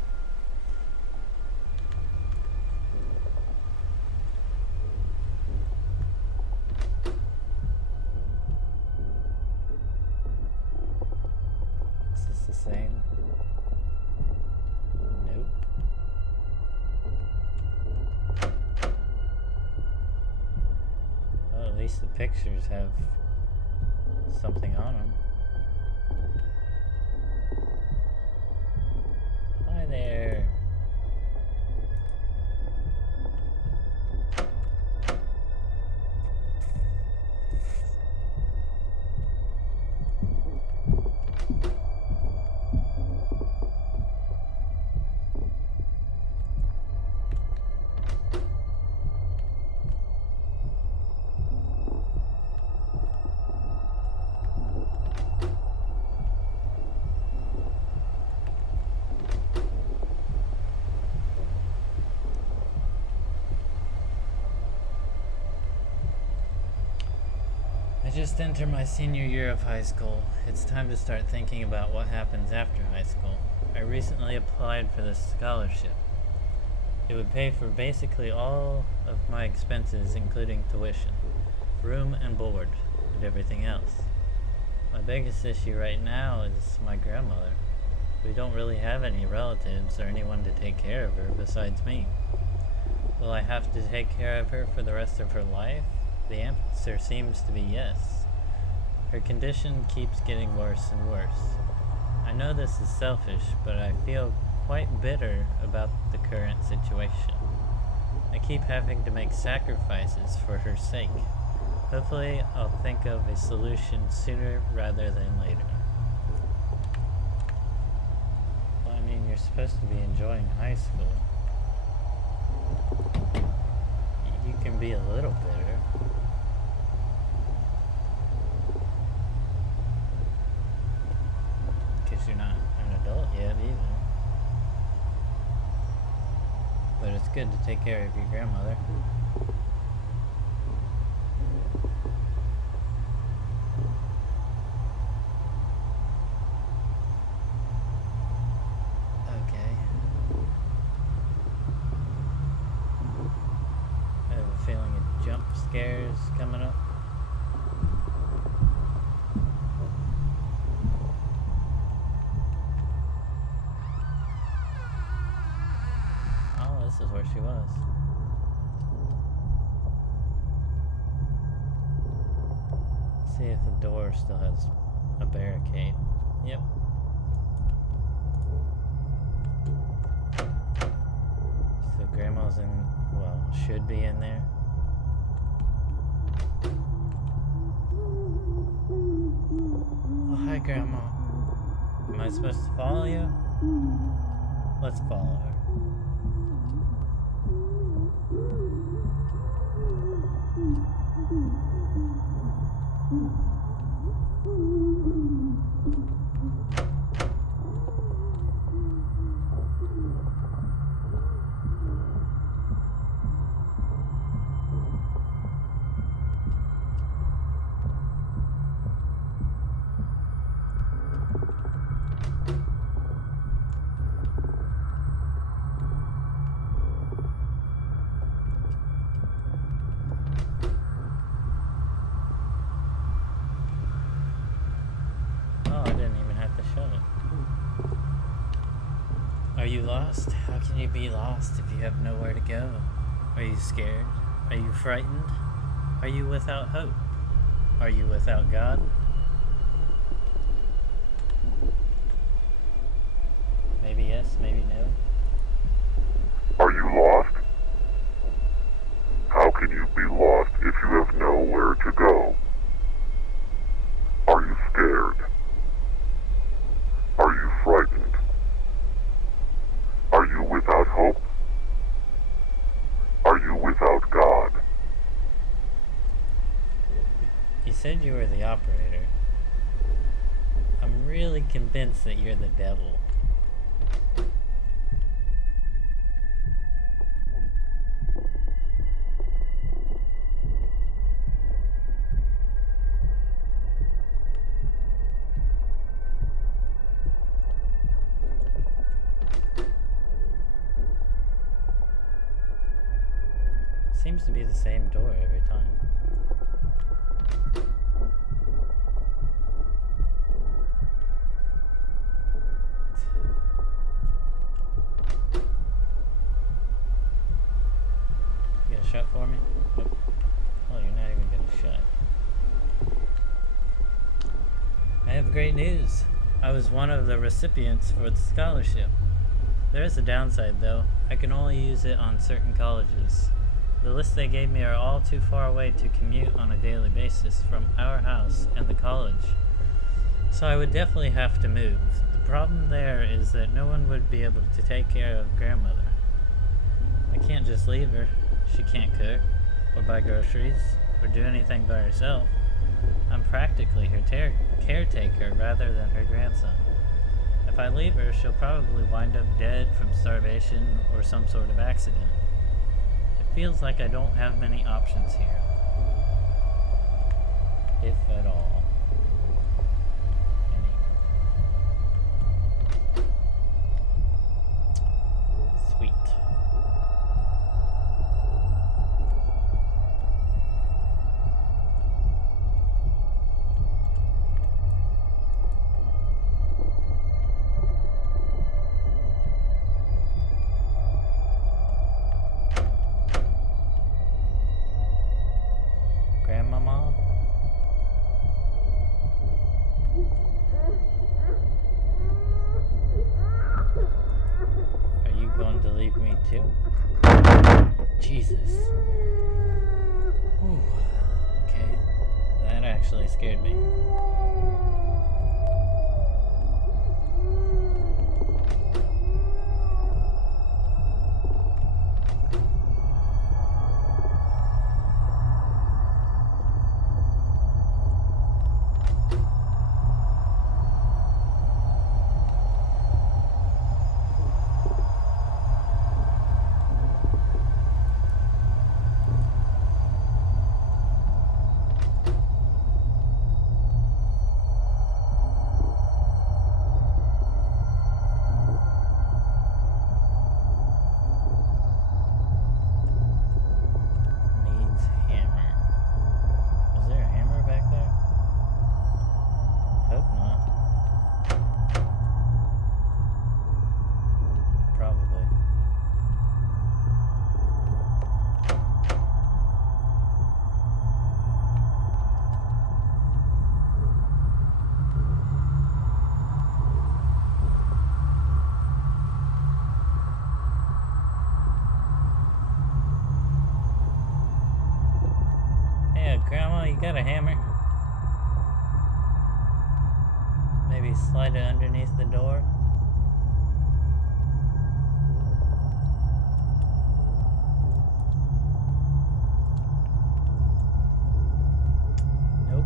Is this the same? Nope. Well, at least the pictures have something on them. Hi there. I just entered my senior year of high school. It's time to start thinking about what happens after high school. I recently applied for this scholarship. It would pay for basically all of my expenses, including tuition, room and board, and everything else. My biggest issue right now is my grandmother. We don't really have any relatives or anyone to take care of her besides me. Will I have to take care of her for the rest of her life? The answer seems to be yes. Her condition keeps getting worse and worse. I know this is selfish, but I feel quite bitter about the current situation. I keep having to make sacrifices for her sake. Hopefully, I'll think of a solution sooner rather than later. Well, I mean, you're supposed to be enjoying high school. You can be a little bitter. Because you're not an adult yet either. But it's good to take care of your grandmother. scares coming up? Oh, this is where she was. See if the door still has a barricade. Yep. So grandma's in, well, should be in there. Oh, hi, Grandma. Am I supposed to follow you? Let's follow her. Are you lost? How can you be lost if you have nowhere to go? Are you scared? Are you frightened? Are you without hope? Are you without God? Maybe yes, maybe no. Are you lost? How can you be lost if you have nowhere to go? Are you scared? Are you frightened? Are you without hope? Are you without God? You said you were the operator. I'm really convinced that you're the devil. Seems to be the same door every time. You gonna shut for me? Nope. Oh, you're not even gonna shut. I have great news. I was one of the recipients for the scholarship. There is a downside though. I can only use it on certain colleges. The list they gave me are all too far away to commute on a daily basis from our house and the college. So I would definitely have to move. The problem there is that no one would be able to take care of grandmother. I can't just leave her. She can't cook, or buy groceries, or do anything by herself. I'm practically her caretaker rather than her grandson. If I leave her, she'll probably wind up dead from starvation or some sort of accident. Feels like I don't have many options here. If at all. Any. Sweet. Grandmama? Are you going to leave me too? Jesus. Whew. Okay. That actually scared me. got a hammer. Maybe slide it underneath the door. Nope.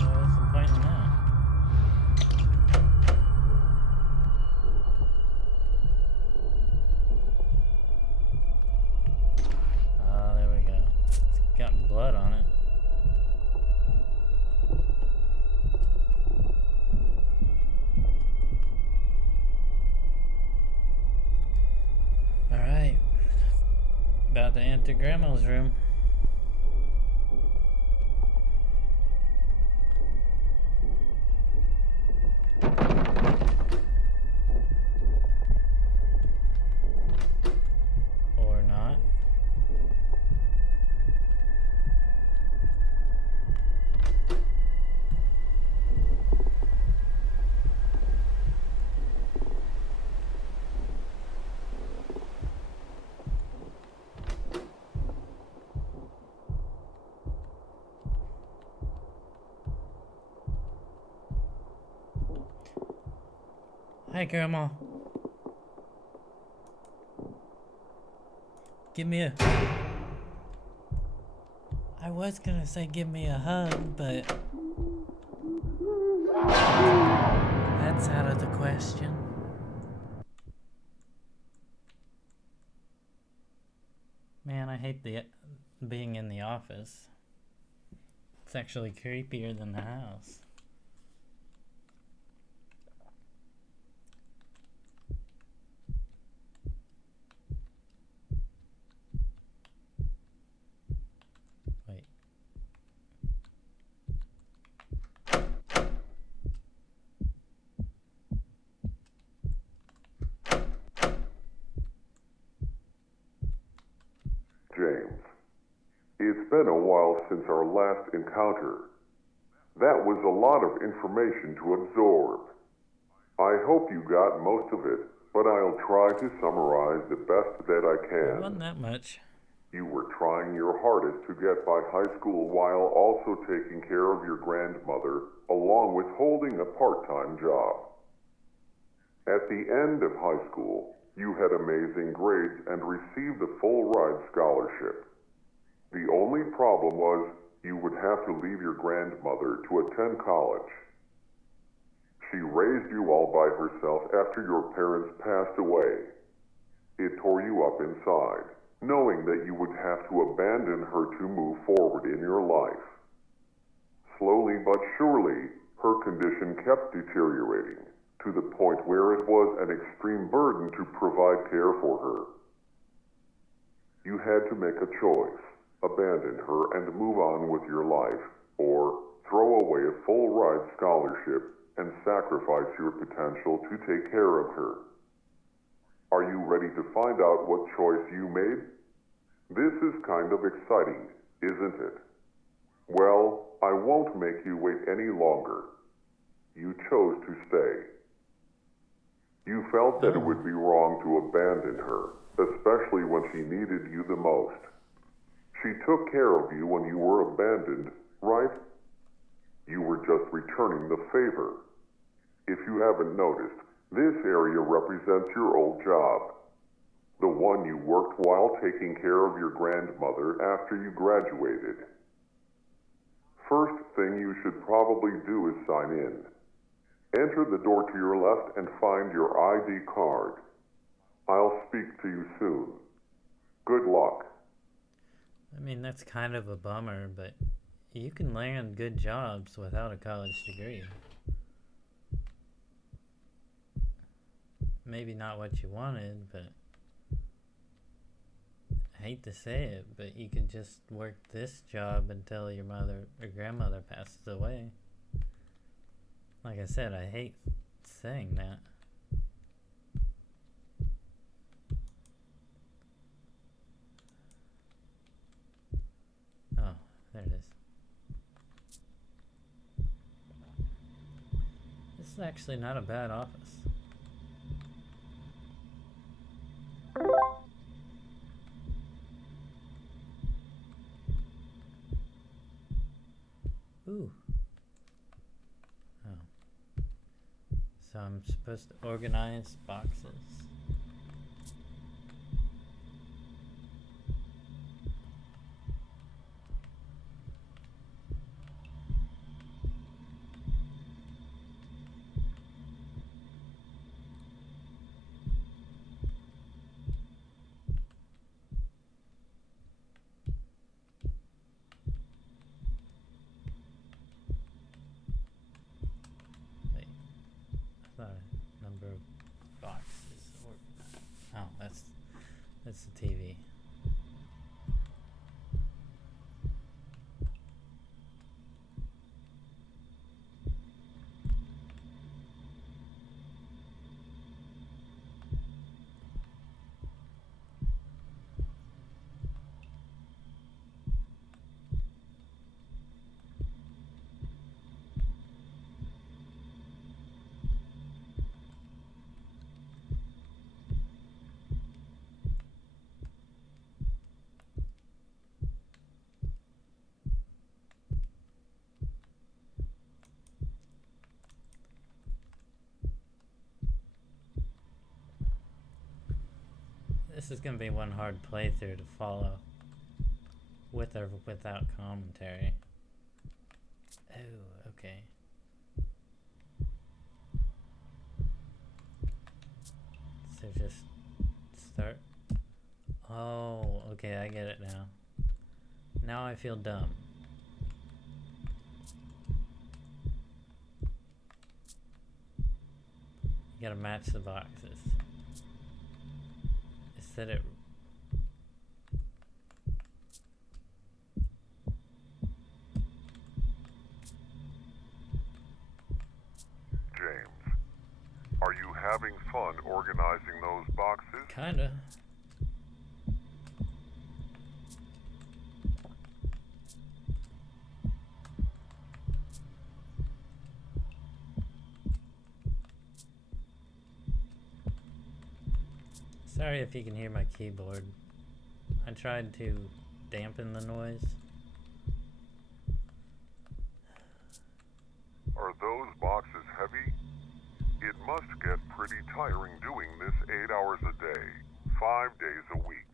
What's the point in that? Oh, there we go. It's got blood on it. Alright. About to enter Grandma's room. Or not. Hi, Grandma. Give me a... I was gonna say give me a hug, but... that's out of the question. Man, I hate the being in the office. It's actually creepier than the house. Wait. James, it's been a while since our last encounter. That was a lot of information to absorb. I hope you got most of it, but I'll try to summarize the best that I It can. wasn't that much. You were trying your hardest to get by high school while also taking care of your grandmother, along with holding a part-time job. At the end of high school, you had amazing grades and received a full-ride scholarship. The only problem was you would have to leave your grandmother to attend college. She raised you all by herself after your parents passed away. It tore you up inside, knowing that you would have to abandon her to move forward in your life. Slowly but surely, her condition kept deteriorating, to the point where it was an extreme burden to provide care for her. You had to make a choice, abandon her and move on with your life, or throw away a full-ride scholarship and sacrifice your potential to take care of her. Are you ready to find out what choice you made? This is kind of exciting, isn't it? Well, I won't make you wait any longer. You chose to stay. You felt that it would be wrong to abandon her, especially when she needed you the most. She took care of you when you were abandoned, right? You were just returning the favor. If you haven't noticed, this area represents your old job. The one you worked while taking care of your grandmother after you graduated. First thing you should probably do is sign in. Enter the door to your left and find your ID card. I'll speak to you soon. Good luck. I mean, that's kind of a bummer, but you can land good jobs without a college degree. Maybe not what you wanted, but I hate to say it, but you could just work this job until your mother or grandmother passes away. Like I said, I hate saying that. Oh, there it is. This is actually not a bad office. Ooh. Oh. So I'm supposed to organize boxes. Number of boxes, or oh, that's the TV. This is gonna be one hard playthrough to follow, with or without commentary. Oh, okay. So just start. Oh, okay, I get it now. Now I feel dumb. You gotta match the boxes. Said it. James, are you having fun organizing those boxes? Kinda. Sorry if you can hear my keyboard. I tried to dampen the noise. Are those boxes heavy? It must get pretty tiring doing this 8 hours a day, 5 days a week.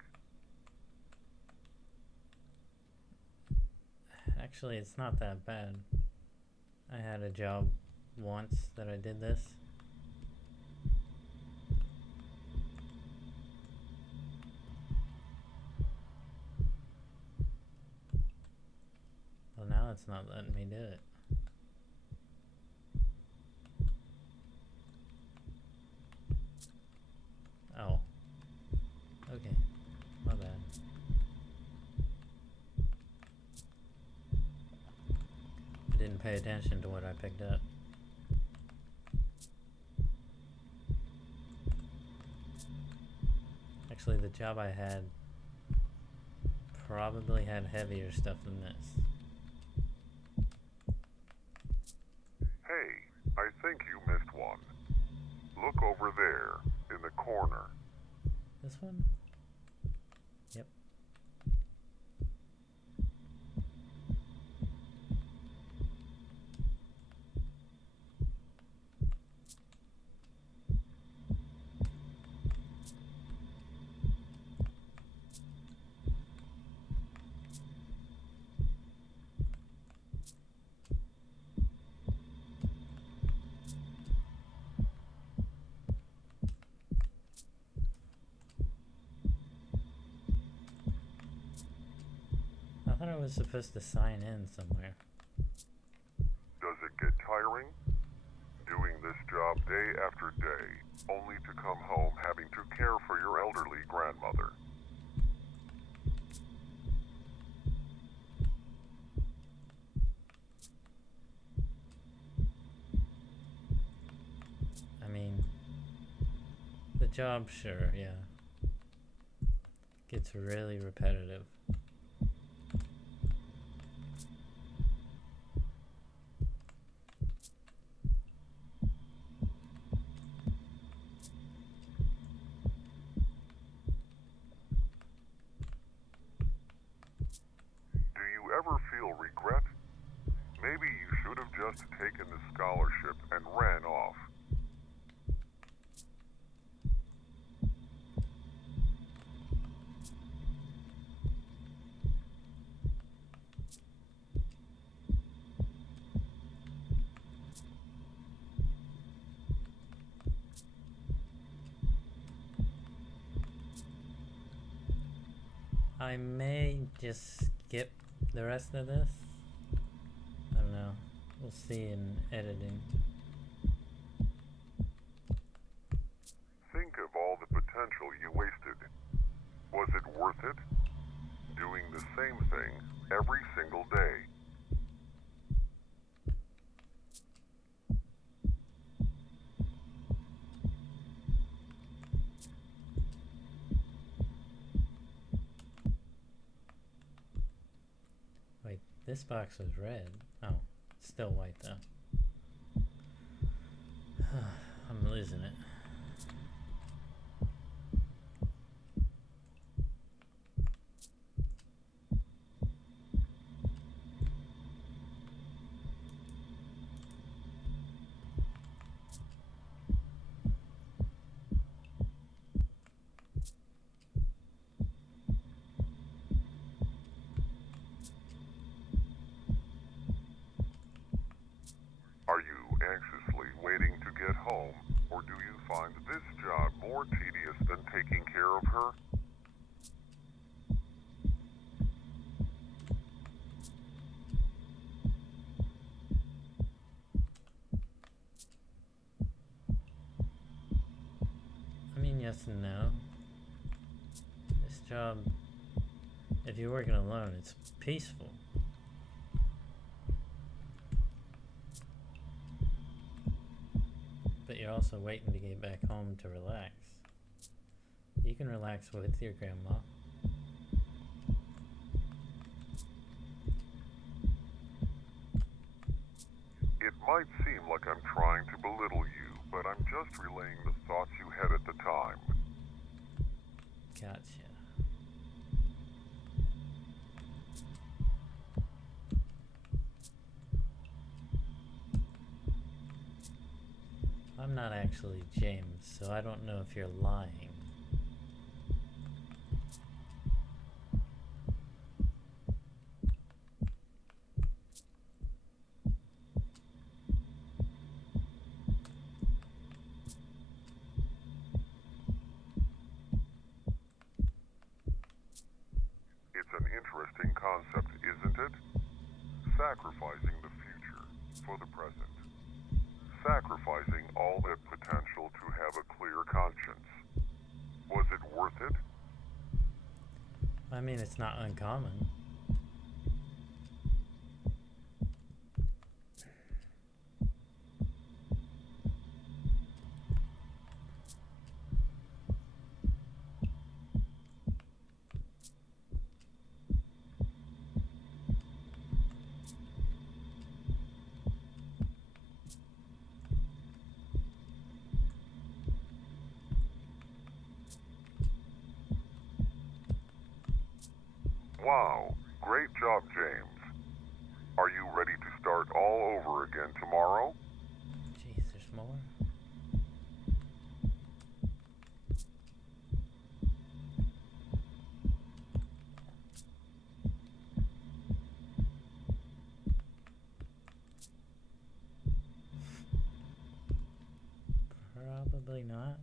Actually, it's not that bad. I had a job once that I did this. Well, now it's not letting me do it. Oh. Okay. My bad. I didn't pay attention to what I picked up. Actually, the job I had probably had heavier stuff than this. Hey, I think you missed one. Look over there, in the corner. This one? Yep. was supposed to sign in somewhere. Does it get tiring? Doing this job day after day, only to come home having to care for your elderly grandmother. I mean, the job, sure, yeah. Gets really repetitive. Do you ever feel regret? Maybe you should have just taken the scholarship and ran off. I may just skip the rest of this. I don't know. We'll see in editing. Think of all the potential you wasted. Was it worth it? Doing the same thing every single day. Wait, this box was red. Oh, it's still white though. I'm losing it. Are you anxiously waiting to get home, or do you find this job more tedious than taking care of her? I mean, yes and no. This job, if you're working alone, it's peaceful. But you're also waiting to get back home to relax. You can relax with your grandma. It might seem like I'm trying to belittle you, but I'm just relaying the thoughts you had at the time. Gotcha. I'm not actually James, so I don't know if you're lying. It's an interesting concept, isn't it? Sacrificing the future for the present. Sacrificing all that potential to have a clear conscience. Was it worth it? I mean, it's not uncommon. Wow, great job, James. Are you ready to start all over again tomorrow? Jeez, there's more? Probably not.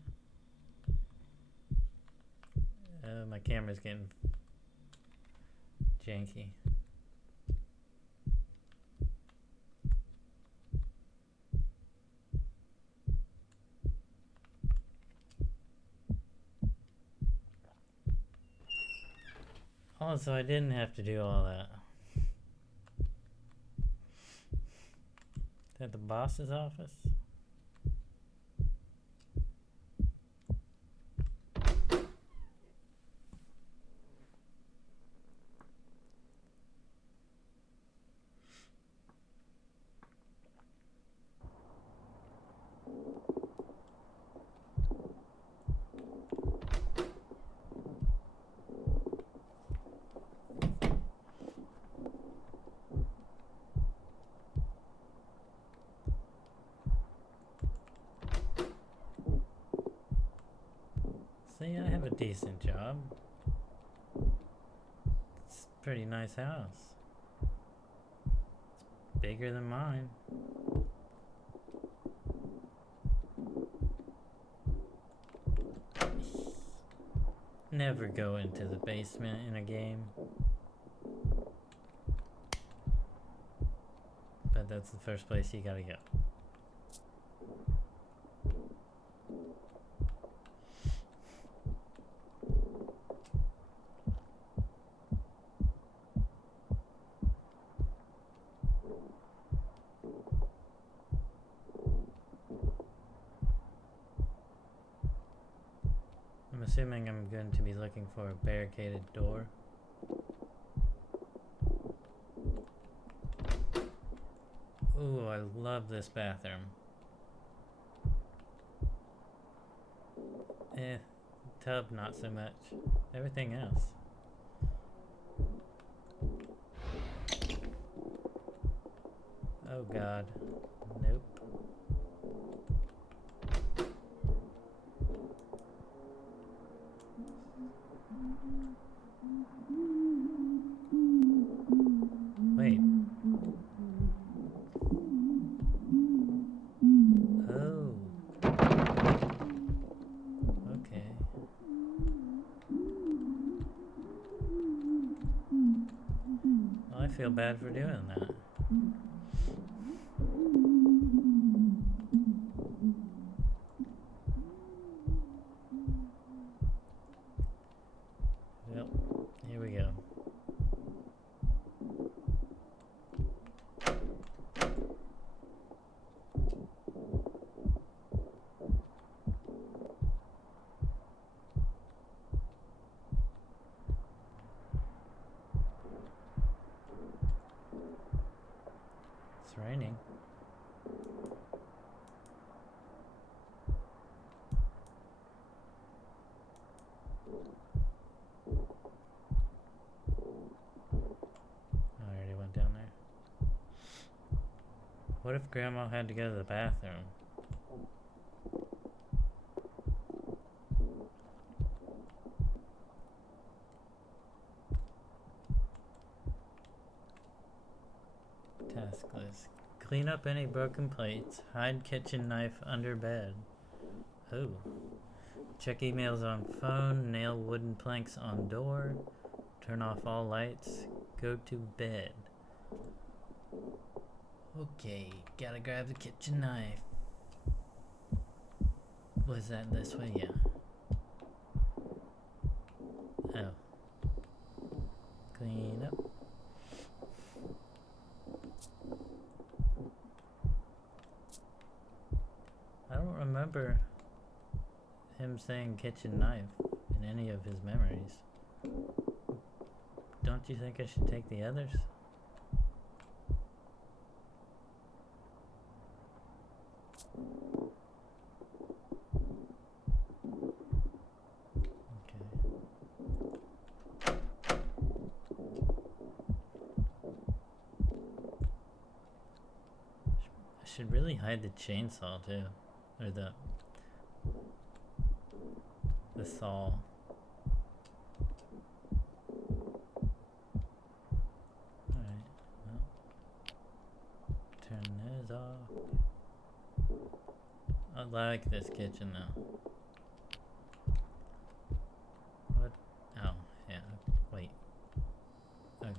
My camera's getting janky. Oh, so I didn't have to do all that. At the boss's office? See, I have a decent job. It's a pretty nice house. It's bigger than mine. Never go into the basement in a game. But that's the first place you gotta go. I'm assuming I'm going to be looking for a barricaded door. Ooh, I love this bathroom. Tub not so much. Everything else. Oh god. Nope. Wait. Oh. Okay. Well, I feel bad for doing that. Yep. Here we go. It's raining. I already went down there. What if Grandma had to go to the bathroom? Task list. Clean up any broken plates. Hide kitchen knife under bed. Oh. Check emails on phone. Nail wooden planks on door. Turn off all lights. Go to bed. Okay, gotta grab the kitchen knife. Was that this way? Yeah. Oh. Clean up. I don't remember him saying kitchen knife in any of his memories. Don't you think I should take the others? I should really hide the chainsaw too, or the saw. Alright, well, turn those off. I like this kitchen now. What? Oh, yeah, wait. Okay.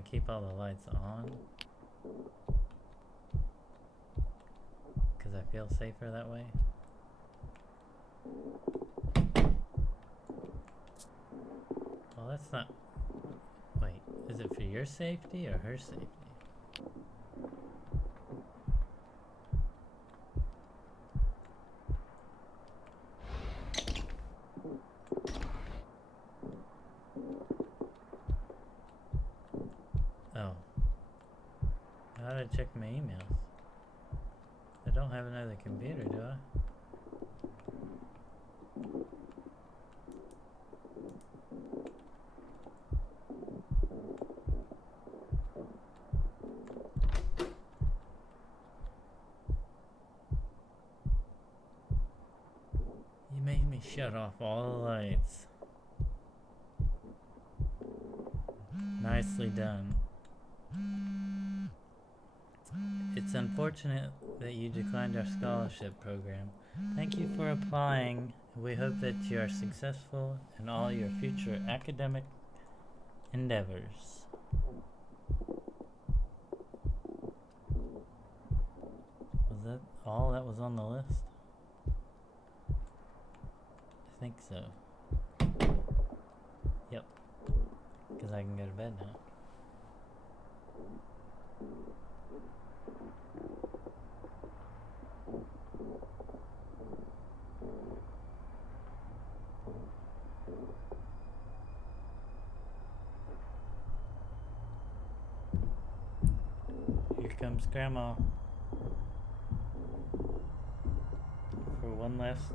want to keep all the lights on. Because I feel safer that way. Well, that's not... Wait, is it for your safety or her safety? Oh. How do I check my emails? I don't have another computer, do I? You made me shut off all the lights. Nicely done. It's unfortunate that you declined our scholarship program. Thank you for applying. We hope that you are successful in all your future academic endeavors. Was that all that was on the list? I think so. Yep. Because I can go to bed now. Here comes Grandma. For one last...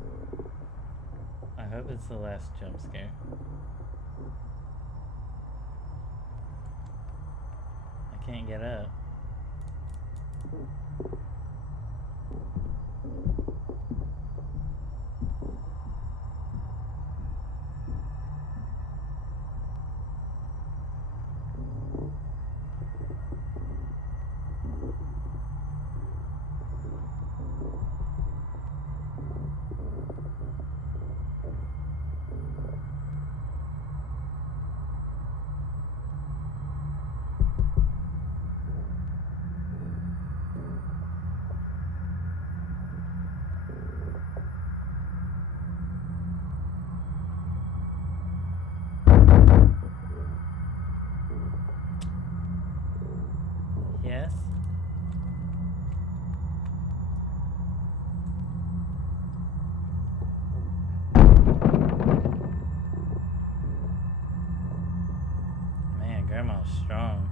I hope it's the last jump scare. I can't get up. Yes? Man, Grandma's strong.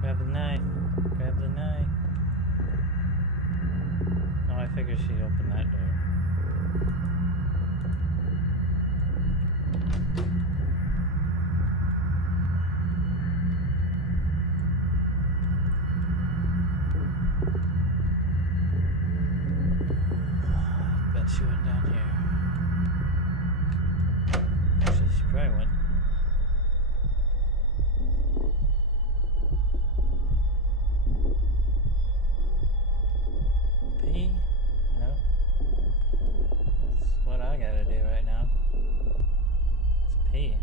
Grab the knife. Grab the knife. Oh, I figured she'd open that door. Bet she went down here. Actually, she probably went. Pee? No. That's what I gotta do right now. It's pee.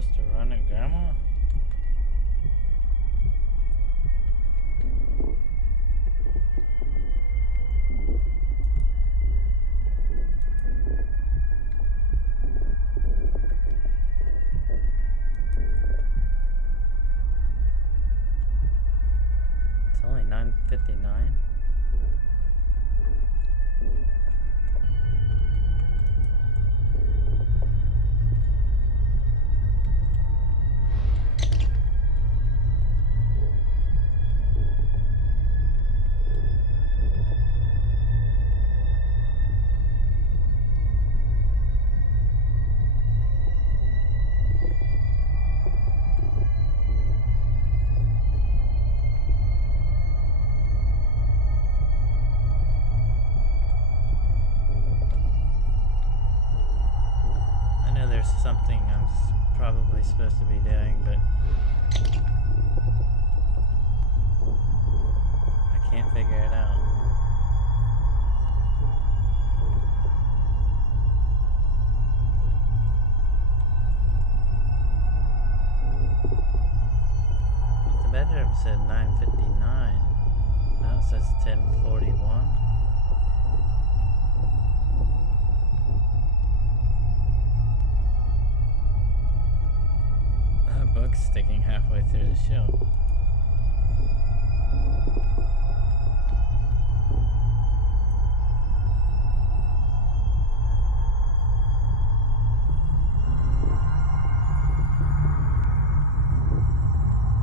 supposed to run at Grandma? It's only 9:59. There's something I'm probably supposed to be doing, but I can't figure it out. But the bedroom said 9:59. Now it says 10:41. Book's sticking halfway through the shelf.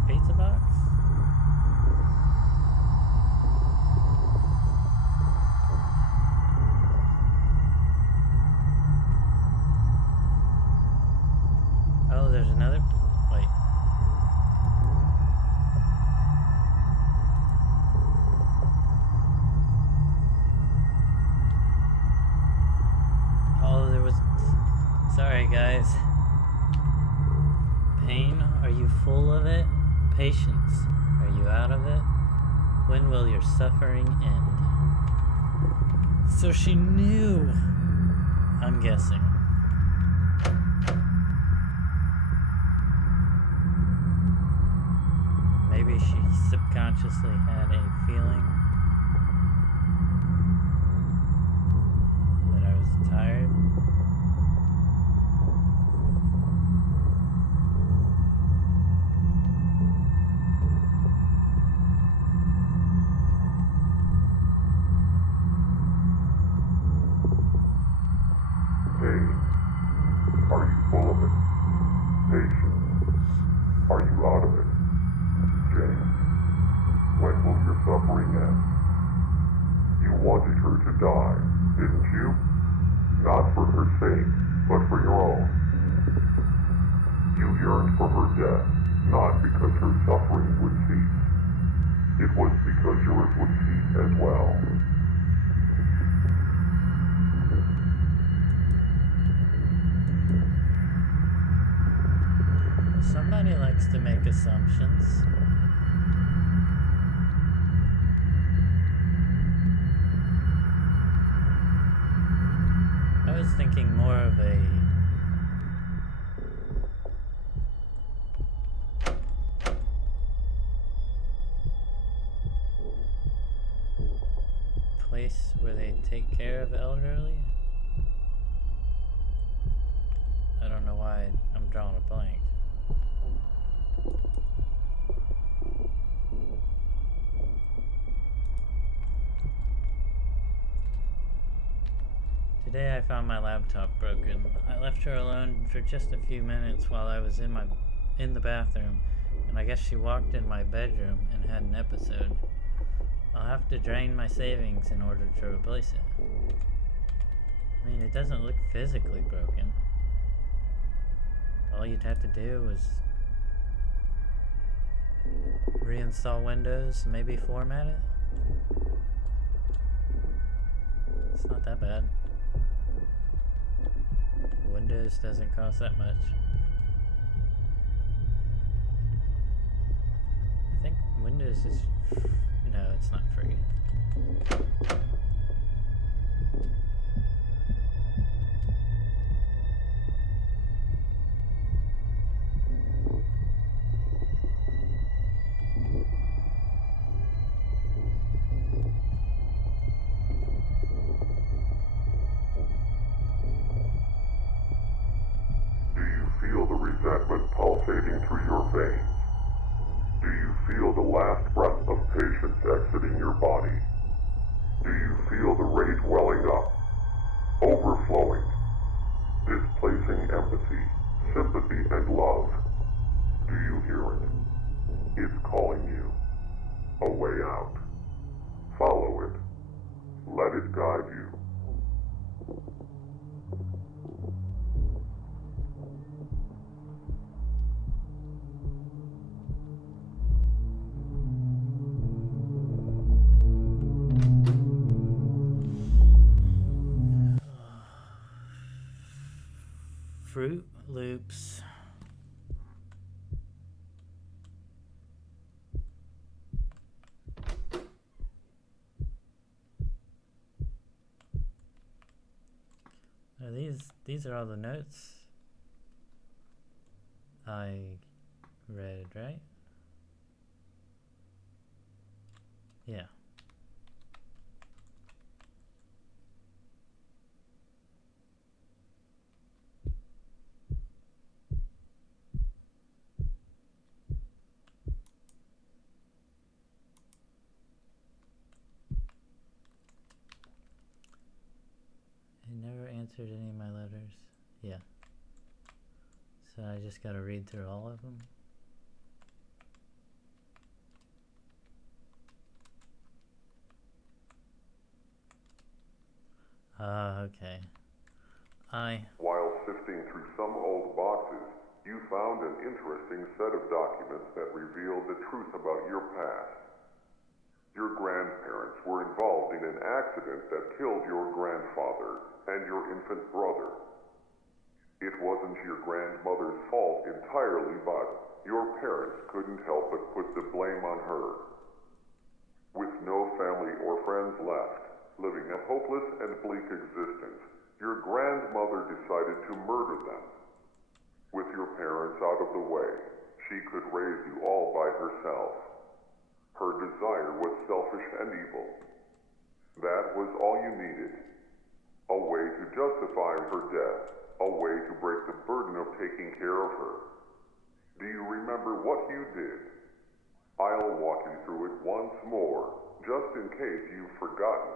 Pizza box? Oh, there's another. Wait. Oh, there was. Sorry, guys. Pain, are you full of it? Patience, are you out of it? When will your suffering end? So she knew. I'm guessing. Maybe she subconsciously had a feeling that I was tired. Pain. Are you full of it? Patience. Are you out of it? Jane, when will your suffering end? You wanted her to die, didn't you? Not for her sake, but for your own. You yearned for her death, not because her suffering would cease. It was because yours would cease as well. Somebody likes to make assumptions. I was thinking more of a place where they take care of elderly. I don't know why I'm drawing a blank. Today I found my laptop broken. I left her alone for just a few minutes while I was in the bathroom, and I guess she walked in my bedroom and had an episode. I'll have to drain my savings in order to replace it. I mean, it doesn't look physically broken. All you'd have to do is reinstall Windows, maybe format it. It's not that bad. Windows doesn't cost that much. I think Windows is... No, it's not free. resentment pulsating through your veins? Do you feel the last breath of patience exiting your body? Do you feel the rage welling up, overflowing, displacing empathy, sympathy, and love? Do you hear it? It's calling you. A way out. Follow it. Let it guide you. Fruit Loops. Are these are all the notes I read, right? Yeah. Answered any of my letters? Yeah. So I just gotta read through all of them? Okay. While sifting through some old boxes, you found an interesting set of documents that revealed the truth about your past. Your grandparents were involved in an accident that killed your grandfather and your infant brother. It wasn't your grandmother's fault entirely, but your parents couldn't help but put the blame on her. With no family or friends left, living a hopeless and bleak existence, your grandmother decided to murder them. With your parents out of the way, she could raise you all by herself. Her desire was selfish and evil. That was all you needed. A way to justify her death. A way to break the burden of taking care of her. Do you remember what you did? I'll walk you through it once more, just in case you've forgotten.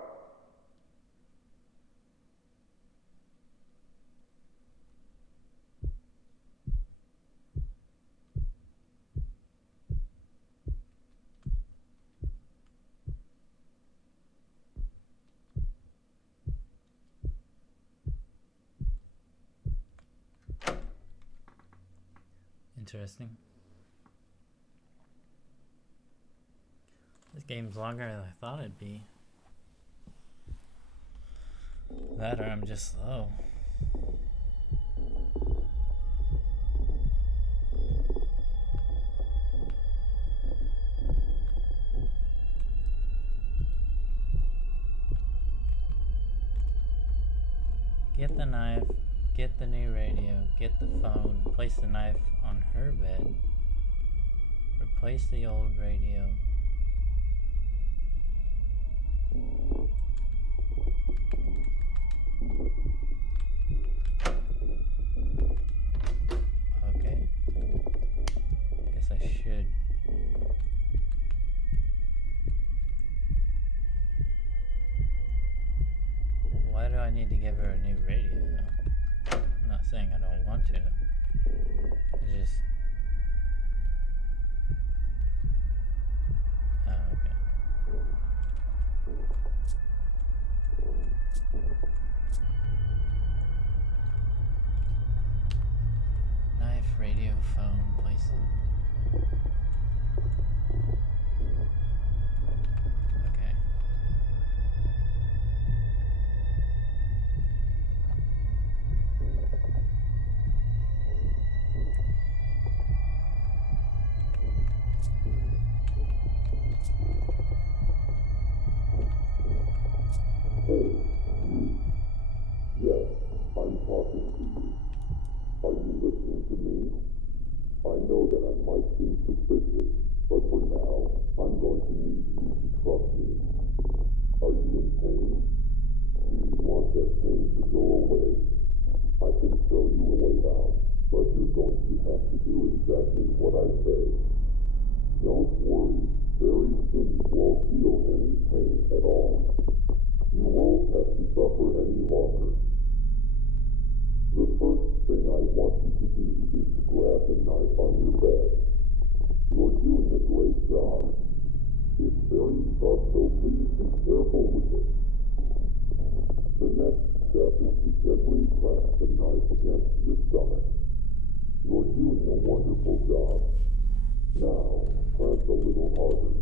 Interesting. This game's longer than I thought it'd be. That or I'm just slow. Get the knife, get the new radio, get the phone, place the knife on her bed, replace the old radio. Okay. Guess I should. Why do I need to give her a new radio though? I'm not saying I don't want to. It's just... Oh, okay. Knife, radio, phone, place it. Okay. Yes, I'm talking to you. Are you listening to me? I know that I might seem suspicious, but for now, I'm going to need you to trust me. Are you in pain? Do you want that pain to go away? I can show you a way out, but you're going to have thing I want you to do is to grab the knife on your bed. You're doing a great job. It's very sharp, so please be careful with it. The next step is to gently press the knife against your stomach. You're doing a wonderful job. Now, press a little harder.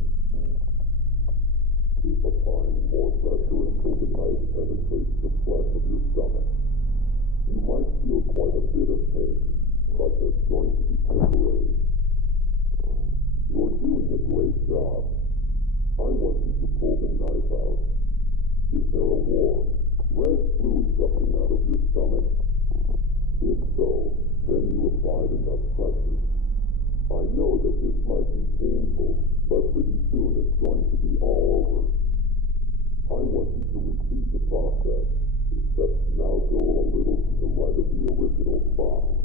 Keep applying more pressure until the knife penetrates the flesh of your stomach. You might feel quite a bit of pain, but that's going to be temporary. You're doing a great job. I want you to pull the knife out. Is there a warm, red fluid gushing out of your stomach? If so, then you applied enough pressure. I know that this might be painful, but pretty soon it's going to be all over. I want you to repeat the process, except now go a little to the right of the original spot.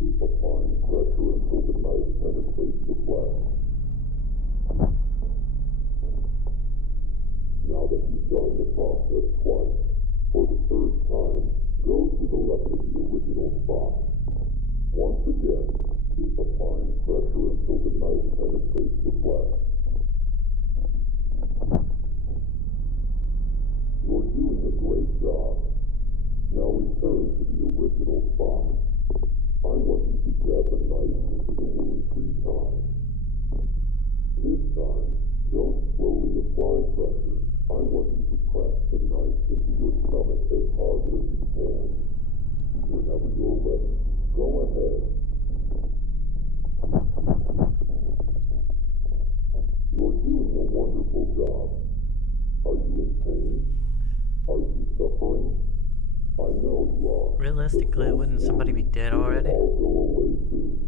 Keep applying pressure until the knife penetrates the flesh. Now that you've done the process twice, for the third time, go to the left of the original spot. Once again, keep applying pressure until the knife penetrates the flesh. You're doing a great job. Now return to the original spot. I want you to jab the knife into the wound 3 times. This time, don't slowly apply pressure. I want you to press the knife into your stomach as hard as you can. Whenever you're ready, go ahead. You're doing a wonderful job. Are you in pain? Are you suffering? I know you are. Realistically, wouldn't somebody be dead already? I'll go away soon.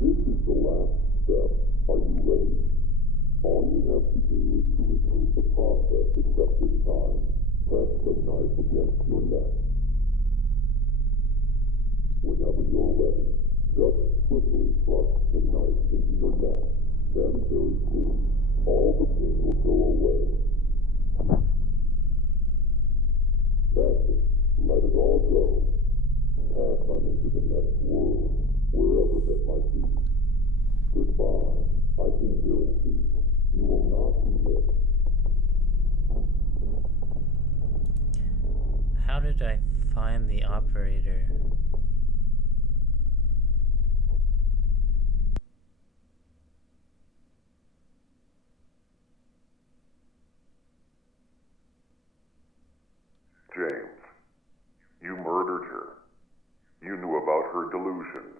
This is the last step. Are you ready? All you have to do is to repeat the process, except this time, press the knife against your neck. Whenever you're ready, just swiftly thrust the knife into your neck. Then very soon, all the pain will go away. That's it. Let it all go. Pass on into the next world, wherever that might be. Goodbye. I can guarantee you will not be missed. How did I find the operator? James, you murdered her. You knew about her delusions.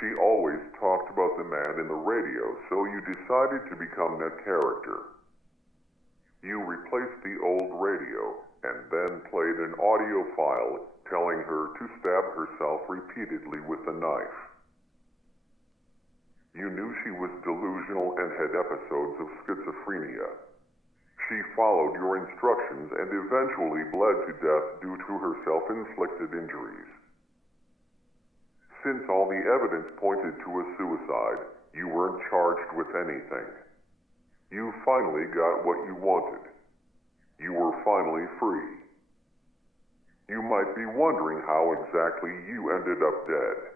She always talked about the man in the radio, so you decided to become that character. You replaced the old radio and then played an audio file telling her to stab herself repeatedly with a knife. You knew she was delusional and had episodes of schizophrenia. She followed your instructions and eventually bled to death due to her self-inflicted injuries. Since all the evidence pointed to a suicide, you weren't charged with anything. You finally got what you wanted. You were finally free. You might be wondering how exactly you ended up dead.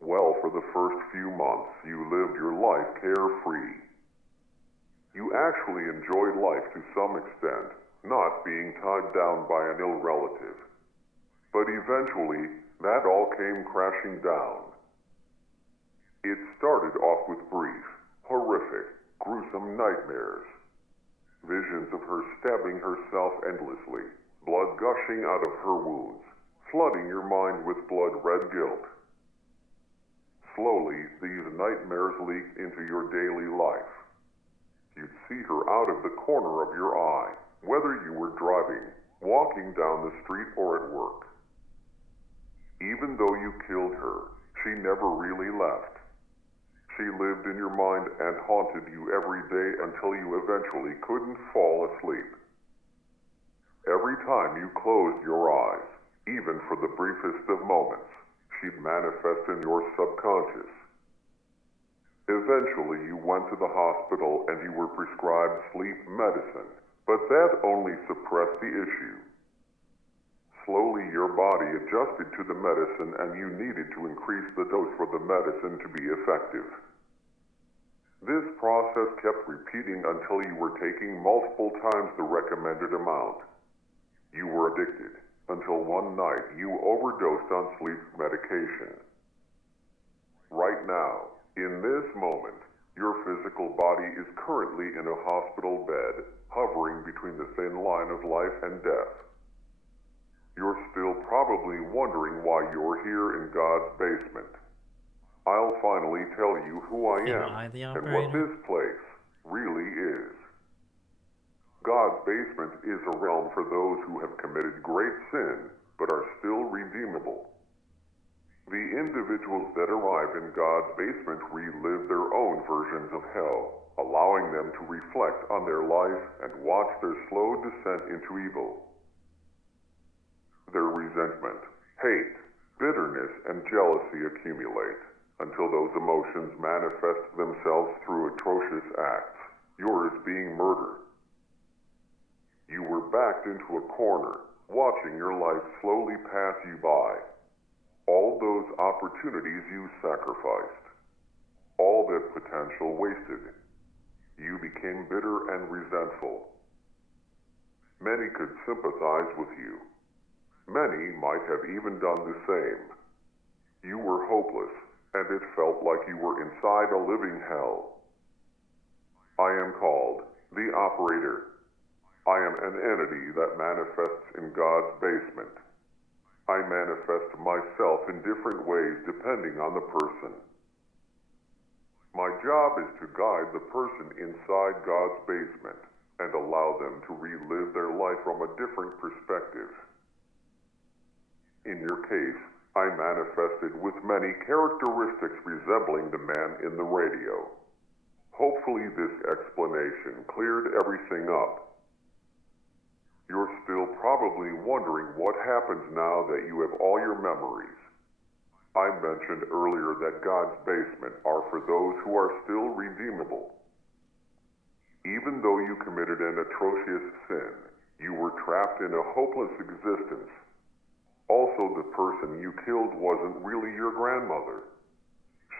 Well, for the first few months, you lived your life carefree. You actually enjoyed life to some extent, not being tied down by an ill relative. But eventually, that all came crashing down. It started off with brief, horrific, gruesome nightmares. Visions of her stabbing herself endlessly, blood gushing out of her wounds, flooding your mind with blood-red guilt. Slowly, these nightmares leaked into your daily life. You'd see her out of the corner of your eye, whether you were driving, walking down the street, or at work. Even though you killed her, she never really left. She lived in your mind and haunted you every day until you eventually couldn't fall asleep. Every time you closed your eyes, even for the briefest of moments, she'd manifest in your subconscious. Eventually, you went to the hospital and you were prescribed sleep medicine, but that only suppressed the issue. Slowly, your body adjusted to the medicine and you needed to increase the dose for the medicine to be effective. This process kept repeating until you were taking multiple times the recommended amount. You were addicted until one night you overdosed on sleep medication. Right now, in this moment, your physical body is currently in a hospital bed, hovering between the thin line of life and death. You're still probably wondering why you're here in God's basement. I'll finally tell you who I Am am I the and what operator? this place really is. God's basement is a realm for those who have committed great sin but are still redeemable. The individuals that arrive in God's basement relive their own versions of hell, allowing them to reflect on their life and watch their slow descent into evil. Their resentment, hate, bitterness, and jealousy accumulate until those emotions manifest themselves through atrocious acts, yours being murder. You were backed into a corner, watching your life slowly pass you by. All those opportunities you sacrificed. All that potential wasted. You became bitter and resentful. Many could sympathize with you. Many might have even done the same. You were hopeless, and it felt like you were inside a living hell. I am called the Operator. I am an entity that manifests in God's basement. I manifest myself in different ways depending on the person. My job is to guide the person inside God's basement and allow them to relive their life from a different perspective. In your case, I manifested with many characteristics resembling the man in the radio. Hopefully this explanation cleared everything up. You're still probably wondering what happens now that you have all your memories. I mentioned earlier that God's basement are for those who are still redeemable. Even though you committed an atrocious sin, you were trapped in a hopeless existence. Also, the person you killed wasn't really your grandmother.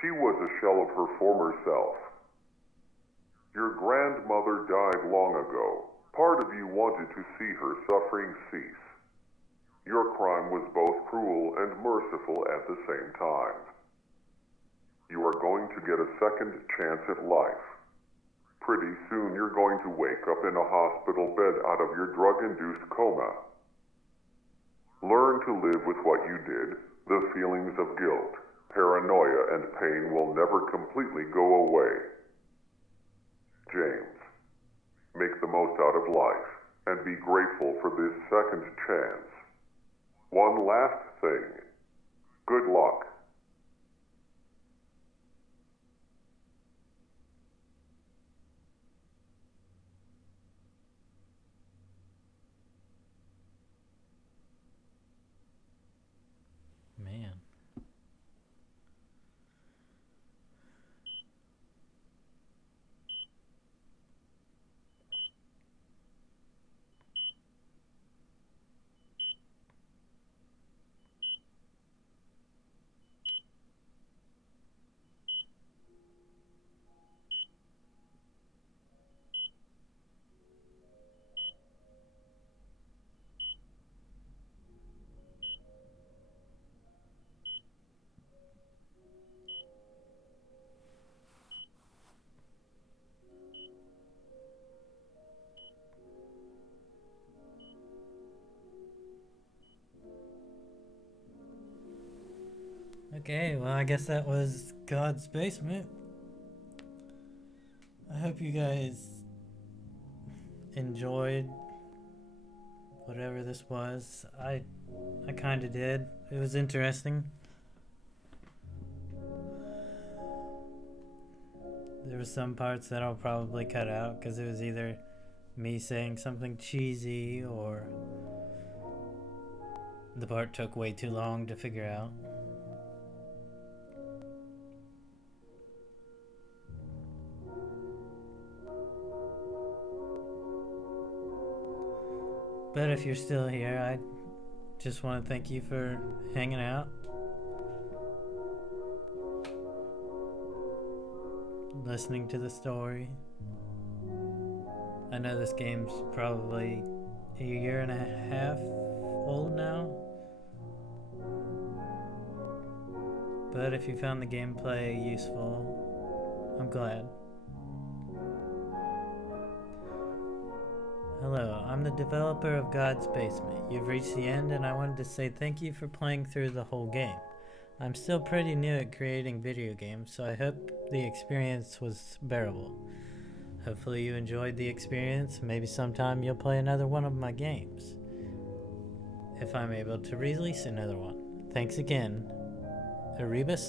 She was a shell of her former self. Your grandmother died long ago. Part of you wanted to see her suffering cease. Your crime was both cruel and merciful at the same time. You are going to get a second chance at life. Pretty soon you're going to wake up in a hospital bed out of your drug-induced coma. Learn to live with what you did. The feelings of guilt, paranoia, and pain will never completely go away. James. Make the most out of life, and be grateful for this second chance. One last thing. Good luck. Man. Okay, well, I guess that was God's basement. I hope you guys enjoyed whatever this was. I kind of did. It was interesting. There were some parts that I'll probably cut out because it was either me saying something cheesy or the part took way too long to figure out. But if you're still here, just want to thank you for hanging out, listening to the story. I know this game's probably a year and a half old now, but if you found the gameplay useful, I'm glad. Hello, I'm the developer of God's Basement. You've reached the end, and I wanted to say thank you for playing through the whole game. I'm still pretty new at creating video games, so I hope the experience was bearable. Hopefully you enjoyed the experience. Maybe sometime you'll play another one of my games, if I'm able to release another one. Thanks again. Erebus?